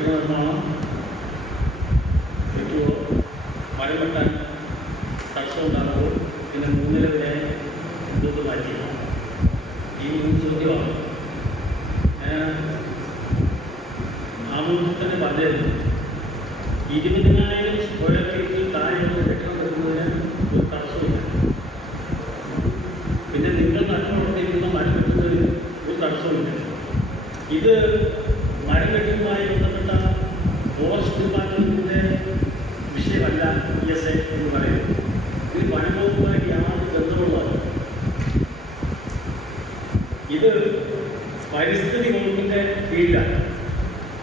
കെട്ടിട നിർമ്മാണം കിട്ടുമോ, മരം വെട്ടാൻ തടസ്സം ഉണ്ടാകുമ്പോൾ പിന്നെ 3 വരെ ഇതൊക്കെ മാറ്റി. ഈ 3 ചോദ്യമാണ് ആമുഖത്തിൽ തന്നെ പറഞ്ഞത്. 20,000 സ്ക്വയർ ഫീറ്റിൽ താഴെയുള്ള കെട്ടിടം വെക്കുന്നതിന് ഒരു തടസ്സമില്ല. പിന്നെ നിങ്ങൾ നട്ടുകൊണ്ടിരിക്കുന്ന മരം വെട്ടുന്നതിന് ഒരു തടസ്സമില്ല. ഇത് മരം വെട്ടുന്നതുമായി ബന്ധപ്പെട്ട ഫോറസ്റ്റ് ഡിപ്പാർട്ട്മെൻറ്റിൻ്റെ വിഷയമല്ല PSA എന്ന് പറയുന്നത്. ഇത് വനംവകുപ്പുമായിട്ട് യാതൊരു ബന്ധമുള്ളതാണ്. ഇത് പരിസ്ഥിതി വകുപ്പിൻ്റെ കീഴിലാണ്.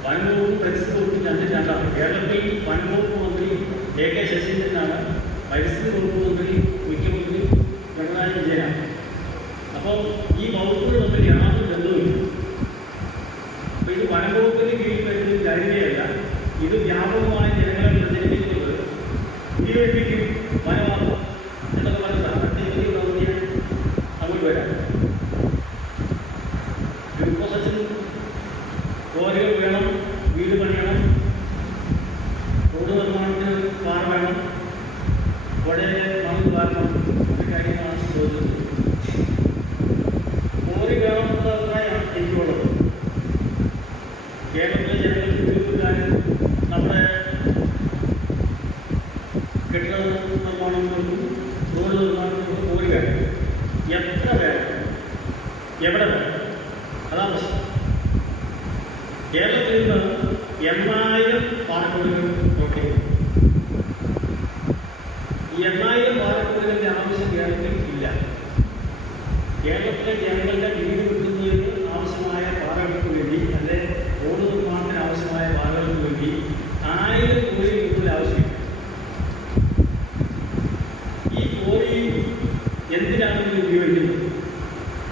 വനംവകുപ്പ് പരിസ്ഥിതി വകുപ്പ് രണ്ടാണ്. കേരളത്തിൽ വനംവകുപ്പ് മന്ത്രി AK ശശീന്ദ്രനാണ്, പരിസ്ഥിതി വകുപ്പ് മന്ത്രി മുഖ്യമന്ത്രി പിണറായി വിജയനാണ്. അപ്പോൾ ഈ വകുപ്പുകൾ തമ്മിൽ യാതൊരു ബന്ധവുമില്ല. അപ്പോൾ ഇത് വനംവകുപ്പിന് കീഴിൽ വരുന്ന കാര്യമേയല്ല. ഇത് വ്യാപകമായ ജനങ്ങളെ പ്രചരിപ്പിക്കുന്നത് ഉപയോഗിക്കും വനവാദം എന്നൊക്കെ പറഞ്ഞാൽ അത്യാവശ്യം പ്രവൃത്തിയെ അങ്ങോട്ട് വരാം. ഗ്ലൂക്കോസച്ചിന് കോരുകൾ വേണം, വീട് പണിയണം, റോഡ് നിർമ്മാണത്തിന് കാർ വേണം, പുഴയിലെ മണ്ണ് കാരണം ഒരു കാര്യമാണ് ചോദിച്ചത്. കോരി വേണമെന്നുള്ള അഭിപ്രായമാണ് എനിക്കുള്ളത്. കേരളത്തിലെ ജനങ്ങൾക്ക് വീടുകാരും നമ്മുടെ കെട്ടിട നിർമ്മാണങ്ങൾക്കും റോഡ് നിർമ്മാണങ്ങൾക്കും കോരി വേണം. എത്ര വേണം, എവിടെ വേണം, അതാണ് പ്രശ്നം. കേരളത്തിൽ നിന്ന് 80,000 പാറക്കുടികൾ നോക്കിയത്. ഈ 80,000 പാറക്കുടികളുടെ ആവശ്യം കേരളത്തിൽ ഇല്ല. കേരളത്തിലെ ജനങ്ങളുടെ വീട് വെക്കുന്നതിന് ആവശ്യമായ പാറകൾക്ക് വേണ്ടി, അല്ലെ റോഡ് നിർമ്മാണത്തിന് ആവശ്യമായ പാറകൾക്ക് വേണ്ടി 1000 കോടി കൂടുതൽ ആവശ്യമില്ല. ഈ കോടി എന്തിനാണ് ഇത് ഉപയോഗിക്കുന്നത്?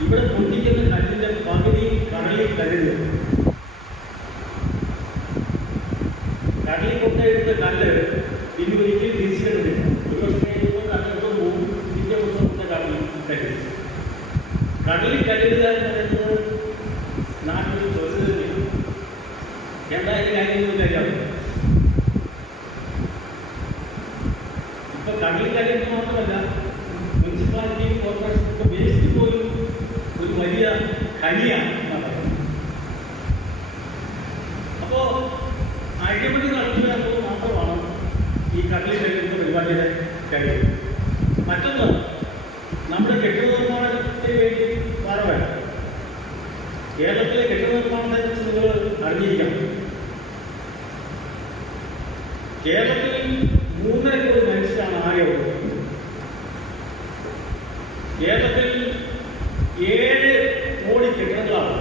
ഇവിടെ പൊട്ടിക്കുന്ന കല്ലിൻ്റെ പകുതി കടലിൽ കരുതുന്നത്. കടലിൽ കൊണ്ടെടുത്ത കല്ല് ഇനി ഒരിക്കലും തിരിച്ചു കിട്ടുന്നില്ല. ഒരു വർഷം കഴിയുമ്പോൾ കടലിൽ പോകും, പിറ്റേ വർഷം കൊണ്ട് കടലിൽ കരുതും. കടലിൽ കരുതുക എന്ന് പറയുന്നത് നാട്ടിൽ ചോദിച്ചതില്ല. എന്തായാലും കാര്യങ്ങൾ കാര്യമാണ്. ഇപ്പൊ കടലിൽ കരുതുന്നത് മാത്രമല്ല, മുനിസിപ്പാലിറ്റിയും കോർപ്പറേഷനും വേസ്റ്റ് പോലും ഒരു വലിയ ഖനിയാണ്. അപ്പോ അഴിമതി നടത്തുന്നത് മാത്രമാണ് ഈ കടലിൽ കഴിയുന്ന പരിപാടിയുടെ കാര്യം. മറ്റൊന്ന്, നമ്മുടെ കെട്ടിട നിർമ്മാണത്തിന് വേണ്ടി പാറ വേണം. കേരളത്തിലെ കെട്ടിട നിർമ്മാണത്തെക്കുറിച്ച് നിങ്ങൾ അറിഞ്ഞിരിക്കണം. കേരളത്തിൽ 3.5 കോടി മനുഷ്യരാണ് ആകെ ഉള്ളത്. കേരളത്തിൽ 7 കോടി കെട്ടിടങ്ങളാണ്.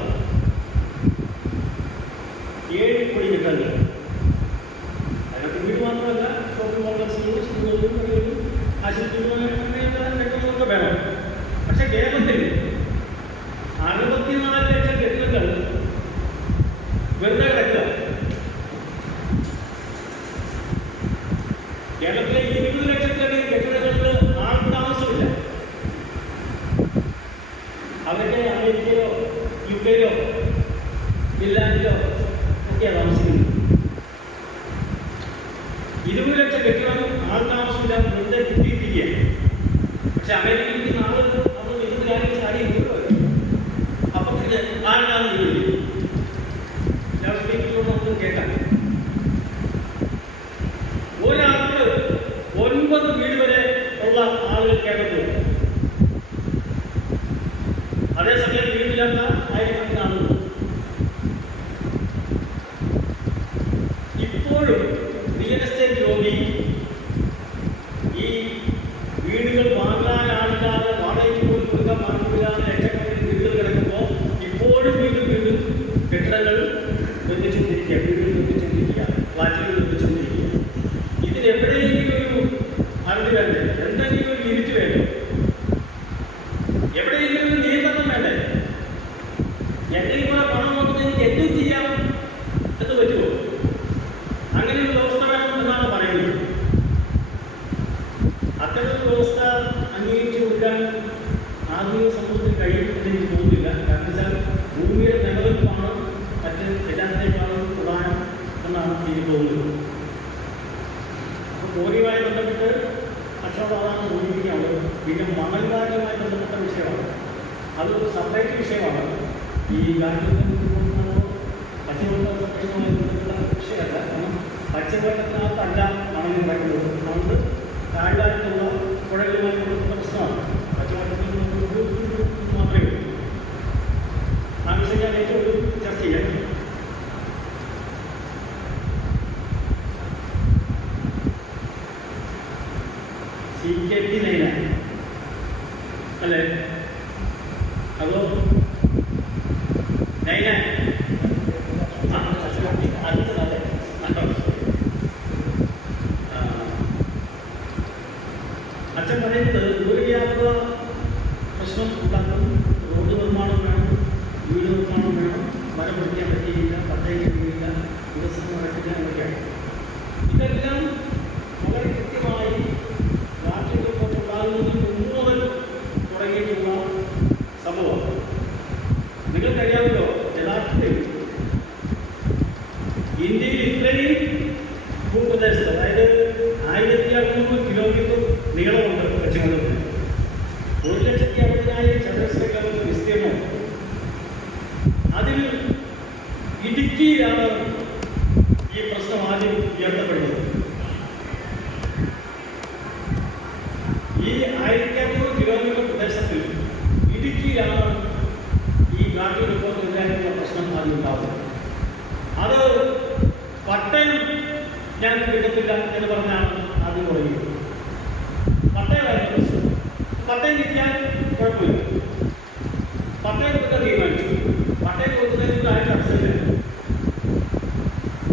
7 കോടി കെട്ടിടങ്ങൾ. അതിനകത്ത് വീട് മാത്രമല്ല, ഷോപ്പിംഗ് കോംപ്ലക്സുകളും സ്കൂളുകളും ആശുപത്രികളും കെട്ടിടങ്ങളൊക്കെ വേണം. പക്ഷെ കേരളത്തിൽ 64 ലക്ഷം കെട്ടിടങ്ങൾ വെറുതെ കിടക്കുക. കേരളത്തിലെ 20 ലക്ഷത്തിലധികം കെട്ടിടങ്ങൾക്ക് ആൾക്ക് താമസമില്ല. അവരൊക്കെ അമേരിക്കയിലോ UK-ലോ ഫിൻലാൻഡിലോ ഒക്കെയാണ് താമസിക്കുന്നത്. 20 ലക്ഷം കെട്ടിടം ആൾ താമസമില്ലാതെ വെറുതെ കിട്ടിയിരിക്കുകയാണ്. പക്ഷെ അമേരിക്കയിൽ നിന്ന് ആളുകൾ അവർ 20 കാര്യം സാരി അപ്പൊ പിന്നെ ആരുണ്ടാകുന്ന ജോലി നമുക്ക് കേൾക്കാം. ഒരാൾക്ക് 9 വീട് വരെ ഉള്ള ആളുകൾ കേരളത്തിലുണ്ട്. അതേസമയം വീടില്ലാത്ത 1000 ആളുകൾ. ഇപ്പോഴും റിയൽ എസ്റ്റേറ്റ് ലോബി ഈ വീടുകൾ വാങ്ങാനാളില്ലാതെ വാടകയ്ക്ക് പോലും കൊടുക്കാൻ പാടില്ലാതെ ലക്ഷക്കണക്കിന് വീടുകൾ കിടക്കുമ്പോൾ ഇപ്പോഴും വീണ്ടും വീണ്ടും കെട്ടിടങ്ങൾ നിർമ്മിച്ചുകൊണ്ടിരിക്കുക, വീടുകൾ നിർമ്മിച്ചുകൊണ്ടിരിക്കുക, ഫ്ലാറ്റുകൾ നിർമ്മിച്ചുകൊണ്ടിരിക്കുക. ഇതിനെവിടെയെങ്കിലും ഒരു അറിവ് വേണ്ടേ? എന്തെങ്കിലും ഒരു ലിമിറ്റ് വേണ്ടേ? എവിടെയെങ്കിലും ഒരു നിയന്ത്രണം വേണ്ടേ? എങ്ങനെയും പണം നോക്കുന്നതിന് എന്തും ചെയ്യാം എന്ന് പറ്റുമോ? അങ്ങനെയൊരു വ്യവസ്ഥ വേണം എന്നാണ് പറയുന്നത്. അത്തരമൊരു വ്യവസ്ഥ അംഗീകരിച്ചു കൊടുക്കാൻ ആധുനിക സമൂഹത്തിന് കഴിയുമെന്ന് എനിക്ക് തോന്നുന്നില്ല. കാരണം വെച്ചാൽ ഭൂമിയുടെ നിലനിൽപ്പാണ് മറ്റ് എല്ലാത്തിനേക്കാളും പ്രധാനം എന്നാണ് രാസവളമാണ് സൂചിപ്പിക്കാനുള്ളത്. പിന്നെ മണൽവാരവുമായി ബന്ധപ്പെട്ട വിഷയമാണ്, അതൊരു സെപ്പറേറ്റ് വിഷയമാണ്. ഈ ഗാന്ധിജി പച്ചവെള്ള സംരക്ഷണവുമായി ബന്ധപ്പെട്ട വിഷയമല്ല. കാരണം പച്ചവെള്ളത്തിനകത്തല്ല മണൽ ഉണ്ടാക്കുന്നത്, അതുകൊണ്ട് താഴ്വാരത്തുള്ള പുഴകളുമായി ബന്ധപ്പെട്ട പ്രശ്നമാണ്. പച്ചവെള്ളത്തിൽ മാത്രമേ ഉള്ളൂ. ആ വിഷയം ഞാൻ ഏറ്റവും ചർച്ച ചെയ്യാം. CKP ലൈനാണ് അല്ലേ? അതോ ലൈനാണ്? അച്ഛൻ പറയുന്നത് ദൂരയാത്ര പ്രശ്നം ഉണ്ടാക്കും. റോഡ് നിർമ്മാണം വേണം, വീട് നിർമ്മാണം വേണം, മരം പിടിക്കാൻ പറ്റിയില്ല, പട്ടയം കിട്ടിയില്ല, വികസനം നടക്കില്ല എന്നൊക്കെയാണ്. ഇതെല്ലാം വളരെ കൃത്യമായി രാഷ്ട്രീയ റിപ്പോർട്ട് ഉണ്ടാകുന്നതിന് മുമ്പ് മുതൽ തുടങ്ങിയിട്ടുള്ള സംഭവമാണ്. നിങ്ങൾക്കറിയാമല്ലോ, യഥാർത്ഥത്തിൽ ഇന്ത്യയിൽ ഇത്രയും ഭൂപ്രദേശത്ത്, അതായത് 1600 കിലോമീറ്റർ നീളമുണ്ട് പശ്ചിമബംഗാളിൽ, 1,60,000 ചതുരശ്ര കിലോമീറ്റർ വിസ്തീർണം. അതിൽ ഇടുക്കിയിലാണ് ഈ പ്രശ്നം ആദ്യം ഉയർത്തപ്പെടുന്നത്. ഈ 1500 കിലോമീറ്റർ പ്രദേശത്തിൽ ഇടുക്കിയിലാണ് ഈ ഗാന്ധി റിപ്പോർട്ടിനെതിരായിട്ടുള്ള പ്രശ്നം ആദ്യം ഉണ്ടാകുന്നത്. അത് പട്ടയം ഞാൻ കിട്ടത്തില്ല എന്ന് പറഞ്ഞാണ് ആദ്യം തുടങ്ങിയത്. പട്ടയമായിരുന്നു പ്രശ്നം. പട്ടയം കിട്ടിയാൽ കുഴപ്പമില്ല, പട്ടയം കൊടുക്കാൻ തീരുമാനിച്ചു. പട്ടയം കൊടുക്കുന്നതിന് ആരും തടസ്സമില്ല.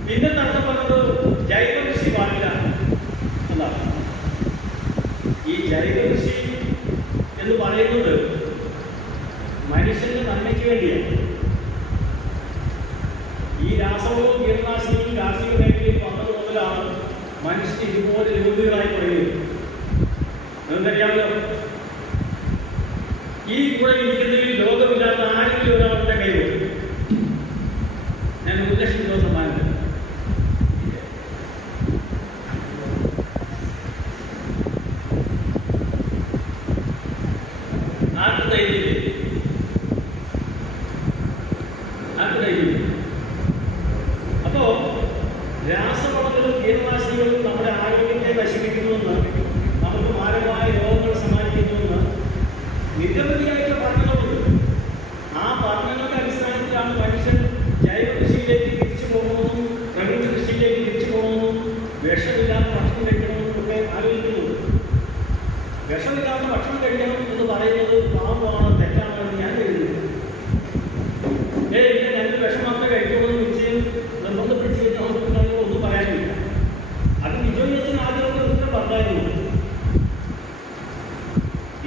പിന്നെ തടസ്സം പറഞ്ഞത് ജൈവ കൃഷി പാടില്ല എന്നാണ്. ഈ ജൈവ കൃഷി എന്ന് പറയുന്നത് മനുഷ്യന്റെ നന്മയ്ക്ക് വേണ്ടിയാണ്. ഈ രാസവളവും കീടനാശിനിയും കാർഷിക മേഖലയിൽ വന്നത് മുതലാണ് മനുഷ്യൻ ഇതുപോലെ രോഗികളായി പറയുന്നത്. നിങ്ങൾക്കറിയാമല്ലോ, ഈ കൂടെ ഇരിക്കുന്നതിൽ രോഗമില്ലാത്ത ആരെങ്കിലും ഒരാളുടെ കൈവരും. ഞാൻ 1,00,000 രൂപ സമ്മാനം. അപ്പോ രാസവളങ്ങളും കീടനാശിനികളും നമ്മുടെ ആരോഗ്യത്തെ നശിപ്പിക്കുന്നുവെന്ന്, നമുക്ക് മാരകമായ രോഗങ്ങൾ സമ്മാനിക്കുന്നുവെന്ന് നിരവധിയായിട്ടുള്ള പഠനങ്ങളുണ്ട്. ആ പഠനങ്ങളുടെ അടിസ്ഥാനത്തിലാണ് മനുഷ്യൻ ജൈവ കൃഷിയിലേക്ക് തിരിച്ചു പോകണമെന്നും പ്രകൃതി കൃഷിയിലേക്ക് തിരിച്ചു പോകണമെന്നും വിഷമില്ലാത്ത ഭക്ഷണം കഴിക്കണമെന്നും ഒക്കെ ആലോചിക്കുന്നുണ്ട്. വിഷമില്ലാത്ത ഭക്ഷണം കഴിക്കണം എന്ന് പറയുന്നത് പാപമാണ്, തെറ്റാണെന്ന് ഞാൻ കരുതുന്നു. ഞങ്ങൾ വിഷം മാത്രമേ കഴിക്കുമെന്ന് നിശ്ചയം നിർബന്ധപ്പെടുത്തി നമുക്ക് ഒന്നും പറയാനില്ല. അത് വിജയത്തിന് ആദ്യമൊക്കെ ഉത്തരം പറഞ്ഞായിരുന്നു.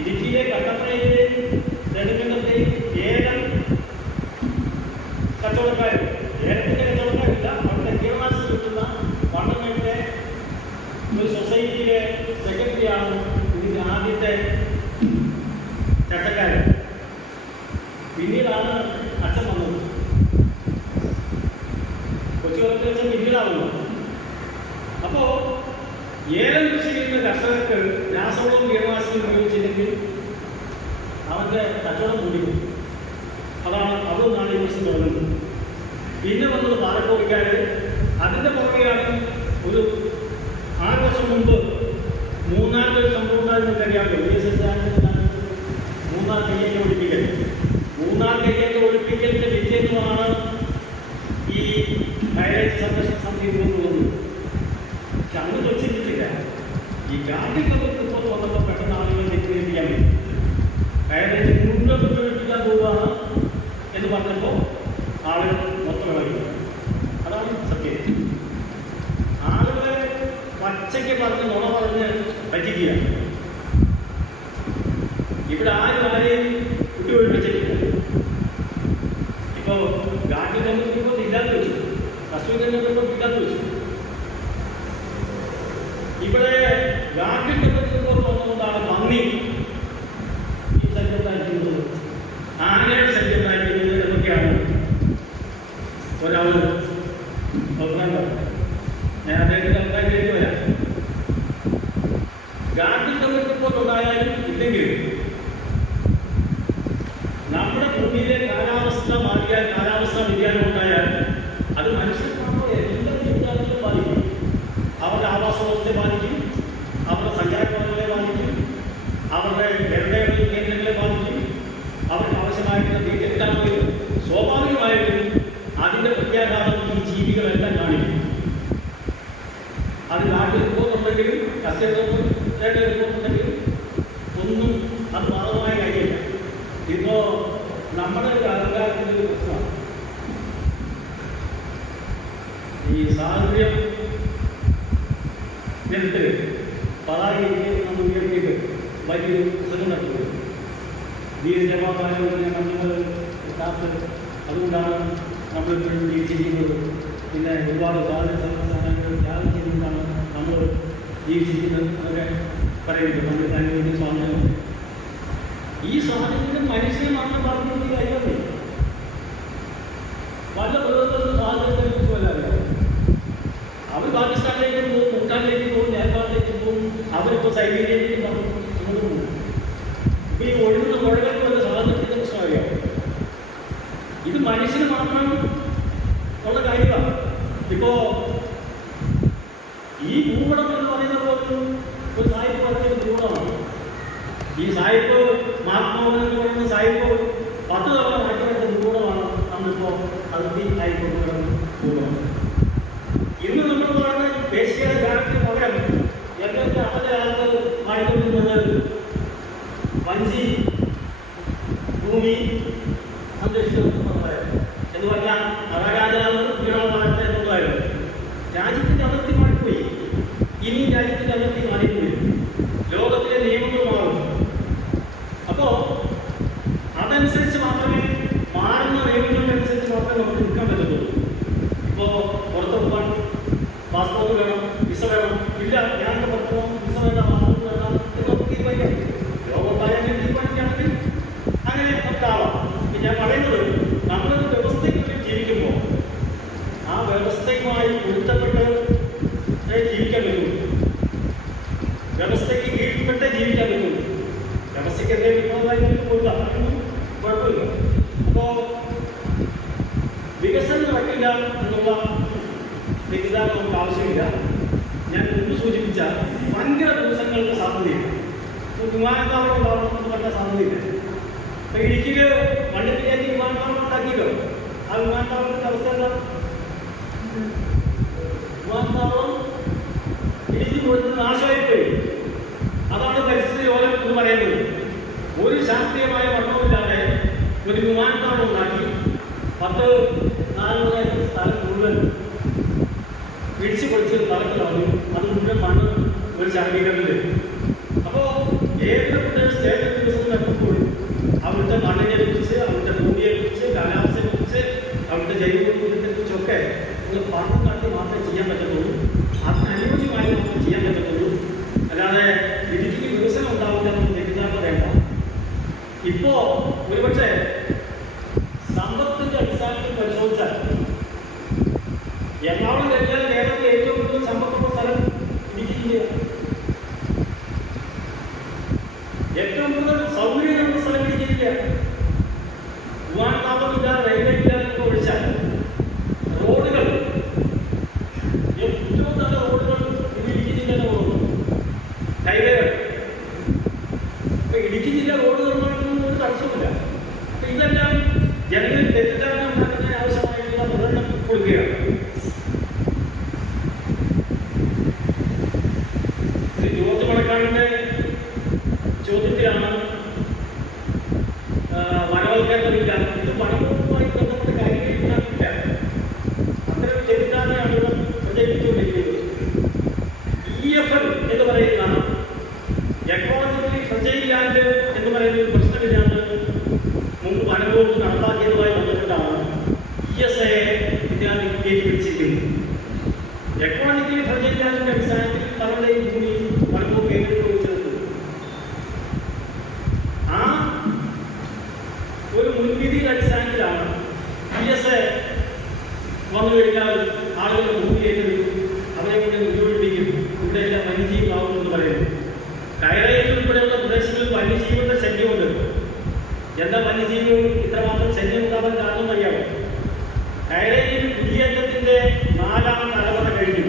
ഇടുക്കിയിലെ കട്ടപ്പനയിലെയും നെടുങ്കണ്ടത്തെയും ഏലം കച്ചവടക്കാരും, ഏലത്തിന്റെ കച്ചവടക്കാരില്ല, അവിടെ കീടനാശിനി കിട്ടുന്ന പണ്ടങ്ങളുടെ ഒരു സൊസൈറ്റിയിലെ സെക്രട്ടറിയാണ് ഇതിന്റെ ആദ്യത്തെ ചട്ടക്കാരൻ. പിന്നീടാണ് അച്ഛൻ വന്നത്. കൊച്ചുകുളത്തിൽ വെച്ചാൽ പിന്നീടാവുന്നു. അപ്പോ ഏലം കൃഷി ചെയ്യുന്ന കർഷകർക്ക് രാസവളവും കീടനാശിനിയും ഉപയോഗിച്ചില്ലെങ്കിൽ അവന്റെ കച്ചവടം കൂടി. അതൊന്നാണ് ഈ പ്രശ്നം തുടങ്ങുന്നത്. പിന്നെ വന്നത് പാലക്കോടിക്കാര്. അതിന്റെ പുറകെയാണ് ഒരു 6 വർഷം മുമ്പ് മൂന്നാറിന്റെ ഒരു സംഭവം ഉണ്ടായിരുന്നത് അറിയാമല്ലോ. മൂന്നാർ കയ്യേറ്റ ഒഴിപ്പിക്കൽ. മൂന്നാർ കയ്യേറ്റ ഒഴിപ്പിക്കലിന്റെ വിജയമാണ് ഈ ഹൈറേഞ്ച് സംരക്ഷണ സമിതി കൊണ്ടുവന്നത്. പക്ഷെ അന്ന് വെച്ചിട്ടില്ല. ഈ ഗാന്ധി കമ്മിറ്റി റിപ്പോർട്ട് വന്നപ്പോൾ പെട്ടെന്ന് ആളുകൾ തെറ്റിദ്ധരിപ്പിക്കാൻ വേണ്ടി ഹൈറേഞ്ച് മുന്നോട്ട് ഒഴിപ്പിക്കാൻ പോവുകയാണ് എന്ന് പറഞ്ഞപ്പോൾ ആളുകൾ മൊത്തം ഇളകി. അതാണ് സത്യം. ആളുകളെ പച്ചയ്ക്ക് പറഞ്ഞ് നുണ പറഞ്ഞ് പറ്റിക്കുകയാണ്. ഇവിടെ ആരെയും കുട്ടി ഒഴിപ്പിച്ചിട്ടില്ല. ഇപ്പോൾ ഗാന്ധി കമ്മിറ്റി റിപ്പോർട്ട് ഇല്ലാതെ വെച്ചു, കസ്തൂരി റിപ്പോർട്ട് ഇല്ലാതെ വെച്ചു. ഇവിടെ ഗാന്ധി കമ്മിറ്റി റിപ്പോർട്ട് വന്നുകൊണ്ടാണ് പന്നി ഈ ശല്യം ഉണ്ടായിരിക്കുന്നത്, ആനയുടെ ശല്യം ഉണ്ടായിരിക്കുന്നത് എന്നൊക്കെയാണ് ഒരാൾ അഭിപ്രായം പറഞ്ഞത്. ഞാൻ അദ്ദേഹത്തിന്റെ അഭിപ്രായത്തിലേക്ക് വരാം. ഗാന്ധി കമ്മിറ്റി പ്രത്യാഘാതം ഈ ജീവികളെല്ലാം കാണിക്കും. അത് നാട്ടിൽ പോകുന്നുണ്ടെങ്കിലും കസ്റ്റഡിയിലേക്ക് എടുക്കുന്നുണ്ടെങ്കിലും ഒന്നും അത് ബാധകമായ കാര്യമില്ല. ഇപ്പോൾ നമ്മുടെ ഒരു അധികാരത്തിൻ്റെ ഒരു പ്രശ്നമാണ് ഈ സ്വാതന്ത്ര്യം എന്നിട്ട് പതാക നമ്മൾ ഉയർത്തിയിട്ട് വലിയൊരു പുസ്തകം നടത്തുന്നത് വീരജവാന്മാരെ നമ്മൾ കാത്ത് അതുകൊണ്ടാണ് നമ്മളിപ്പോഴും ജീവിച്ചിരിക്കുന്നത്. പിന്നെ ഒരുപാട് സ്വാതന്ത്ര്യങ്ങൾ ത്യാഗം ചെയ്തുകൊണ്ടാണ് നമ്മൾ ജീവിച്ചിരിക്കുന്നത് എന്നൊക്കെ പറയുന്നത്. നമ്മൾ തന്നെ സ്വാതന്ത്ര്യം ഈ സ്വാതന്ത്ര്യം മനുഷ്യനെ മാത്രം പറഞ്ഞിട്ട് കാര്യമല്ലേ. പല മൃഗങ്ങളും സ്വാതന്ത്ര്യത്തെ കുറിച്ചുമല്ല. അവർ പാകിസ്ഥാനിലേക്ക് പോകും, ഭൂട്ടാനിലേക്ക് പോകും, നേപ്പാളിലേക്ക് പോകും, അവരിപ്പോൾ സൈന്യത്തിലേക്ക് പോകും. ഇപ്പം ഈ ഒഴുകുന്ന മുഴകൾക്കുള്ള സ്വാതന്ത്ര്യത്തിൻ്റെ പ്രശ്നം അറിയാം. ഇത് മനുഷ്യന് മാത്രം ഉള്ള കാര്യമാണ്. ഇപ്പോൾ ഈ ഭൂപടം എന്ന് പറയുന്നത് ഒരു സായിപ്പ് പറഞ്ഞൊരു ഭൂപടമാണ്. ഈ സായിപ്പ് മഹാത്മാവൻ എന്ന് പറയുന്ന സായിപ്പ് 10 തവണ മാറ്റിവെച്ച ഭൂപടമാണ് നമ്മളിപ്പോൾ അതിർത്തി ആയിക്കൊണ്ടുവരുന്ന ഭൂപടം. ഇന്ന് നമ്മൾ പറയുന്ന ദേശീയ ഗാനത്തിന് പകരം എന്നൊക്കെ അവരുടെ ആളുകൾ മാറ്റിക്കൊണ്ടിരുന്നത് വഞ്ചി ഭൂമി സംരക്ഷിച്ചു എന്ന് പറഞ്ഞാൽ മഹാരാജാവ് വിടവാഴ്ച എന്നുള്ളതായിരുന്നു. രാജ്യത്തിൻ്റെ അതിർത്തി മാറിപ്പോയി. ഇനിയും രാജ്യത്തിൻ്റെ അതിർത്തി മാറിപ്പോയി. ലോകത്തിലെ നിയമങ്ങൾ മാറും. അപ്പോൾ അതനുസരിച്ച് മാത്രമേ മാറുന്ന നിയമങ്ങൾക്കനുസരിച്ച് മാത്രമേ നമുക്ക് നിൽക്കാൻ പറ്റത്തുള്ളൂ. ഇപ്പോൾ പുറത്ത് പോകാൻ പാസ്പോർട്ട് വേണം, വിസ വേണം. ഇല്ല, ഞാൻ പുറത്ത് പോകാം, വിസ വേണ്ട, പാസ്പോർട്ട് വേണ്ട എന്നൊക്കെ തീരുമാനിക്കാം. ലോകത്തായാലും തീരുമാനിക്കുകയാണെങ്കിൽ അങ്ങനെ നമുക്ക് ആവാം. ഞാൻ പറയുന്നത് നമ്മളൊരു വ്യവസ്ഥയ്ക്കുള്ളിൽ ജീവിക്കുമ്പോൾ ആ വ്യവസ്ഥയുമായി പൊരുത്തപ്പെട്ട് ജീവിക്കാൻ പറ്റുള്ളൂ. വ്യവസ്ഥയ്ക്ക് കീഴ്പ്പെട്ട് ജീവിക്കാൻ പറ്റുള്ളൂ. വ്യവസ്ഥയ്ക്ക് എന്തെങ്കിലും വിഭവമായിട്ട് കൊടുക്കാം, കുഴപ്പമില്ല. അപ്പോൾ വികസനം നടക്കില്ല എന്നുള്ള തെറ്റിദ്ധാരണ നമുക്ക് ആവശ്യമില്ല. ഞാൻ മുമ്പ് സൂചിപ്പിച്ച ഭയങ്കര ദിവസങ്ങൾക്ക് സാധ്യതയില്ല. വിമാനത്താവളം ഉണ്ടാവണമെന്ന് പറഞ്ഞ സാധ്യതയില്ല. ഇപ്പം ഇടുക്കിയിൽ വണ്ടിപ്പിലേക്ക് വിമാനത്താവളം ഉണ്ടാക്കിയല്ലോ. ആ വിമാനത്താവളത്തിൻ്റെ അവസ്ഥ എന്താ? വിമാനത്താവളം ഇടുക്കി കൊടുത്ത് നാശമായിപ്പോയി. അതാണ് പരിസ്ഥിതി ലോകം എന്ന് പറയുന്നത്. ഒരു ശാസ്ത്രീയമായ പഠനവുമില്ലാതെ ഒരു വിമാനത്താവളം ഉണ്ടാക്കി 10-400 ഏക്കർ സ്ഥലം മുഴുവൻ പിടിച്ചു പൊളിച്ച് തലത്തിലാവും. അത് മുഴുവൻ മണ്ണ് ഒരു ചാനീകരിൽ. അപ്പോൾ ഏതൊരു പ്രദേശത്ത് ഏതൊരു ദിവസം നടക്കുമ്പോൾ അവിടുത്തെ മണ്ണിനെ കുറിച്ച്, അവിടുത്തെ ഭൂമിയെ കുറിച്ച്, കാലാവസ്ഥയെ കുറിച്ച്, അവിടുത്തെ ജൈവവൈവിധ്യത്തെ കുറിച്ചൊക്കെ ഒരു പഠനം നടത്തി മാത്രമേ ചെയ്യാൻ പറ്റത്തുള്ളൂ. അതിനനുയോജ്യമായി നമുക്ക് ചെയ്യാൻ പറ്റത്തുള്ളൂ. അല്ലാതെ ഇടുക്കിക്ക് വികസനം ഉണ്ടാവില്ല എന്ന് തെറ്റിദ്ധാരണ വേണ്ട. ഇപ്പോൾ ഒരുപക്ഷെ സമ്പത്തിന്റെ അടിസ്ഥാനത്തിൽ പരിശോധിച്ചാൽ എറണാകുളം കഴിഞ്ഞാൽ കേരളത്തിൽ ഏറ്റവും കൂടുതൽ സമ്പത്തുള്ള സ്ഥലം ഇടുക്കി ജില്ലയാണ്. ഏറ്റവും കൂടുതൽ സൗകര്യമുള്ള സ്ഥലം ഇടുക്കി ജില്ലയാണ്. വിമാനത്താവളമില്ല, റെയിൽവേ ഇല്ല എന്നൊക്കെ ഒഴിച്ചാൽ റോഡുകൾ ഏറ്റവും നല്ല റോഡുകൾ ഇടുക്കി ജില്ലയുടെ പോകുന്നു. ഹൈവേകൾ ഇപ്പൊ ഇടുക്കി ജില്ല റോഡ് നിർമ്മാണത്തിനൊന്നും ഒരു തടസ്സമില്ല. അപ്പൊ ഇതെല്ലാം ജനങ്ങളിൽ തെറ്റിദ്ധാരണ ഉണ്ടാക്കുന്നതിന് ആവശ്യമായിട്ടുള്ള പ്രചരണം കൊടുക്കുകയാണ്. ജോർജ് മണക്കാടിന്റെ ചോദ്യത്തിലാണ് വനവൽക്കരണമില്ല. ഇത് വനവുമായി ബന്ധപ്പെട്ട കാര്യങ്ങളില്ല. അത്തരം തെറ്റിദ്ധാരണയാണ് പ്രചരിപ്പിച്ചുകൊണ്ടിരിക്കുന്നത്. EFL എന്ന് പറയുന്ന എക്കോളജിക്കലി ഫ്രജൈൽ ലാൻഡ് എന്ന് പറയുന്ന ഒരു പ്രശ്നമില്ലാതെ മുമ്പ് വനംവകുപ്പ് നടപ്പാക്കിയതുമായി ബന്ധപ്പെട്ടാണ് ESA ഇതിനകത്ത് കയറ്റി പിടിച്ചിരിക്കുന്നത്. എക്കോളജിക്കലി ഫ്രജൈൽ ലാൻഡിന്റെ അടിസ്ഥാനത്തിൽ തങ്ങളുടെ ഈ ഭൂമി വനംവകുപ്പ് ഏറ്റെടുത്ത് ആ ഒരു മുൻവിധിയുടെ അടിസ്ഥാനത്തിലാണ് ESA വന്നു കഴിഞ്ഞാൽ ആളുകൾ ഭൂമി ഏറ്റെടുക്കും, അവരെ കൊണ്ട് ഉപയോഗിപ്പിക്കും, ഇവിടെയെല്ലാം വന്യജീവികളാവും എന്ന് പറയുന്നു. കയറയിൽ ഉൾപ്പെടെയുള്ള പ്രദേശങ്ങളിൽ വന്യജീവികളുടെ ശല്യമുണ്ട്. എന്താ വന്യജീവികൾ ഇത്രമാത്രം ശല്യം ഉണ്ടാവാൻ കാരണം അറിയാമോ? കയറയിൽ കുടിയേറ്റത്തിന്റെ 4ാം തലമുറ കഴിഞ്ഞു.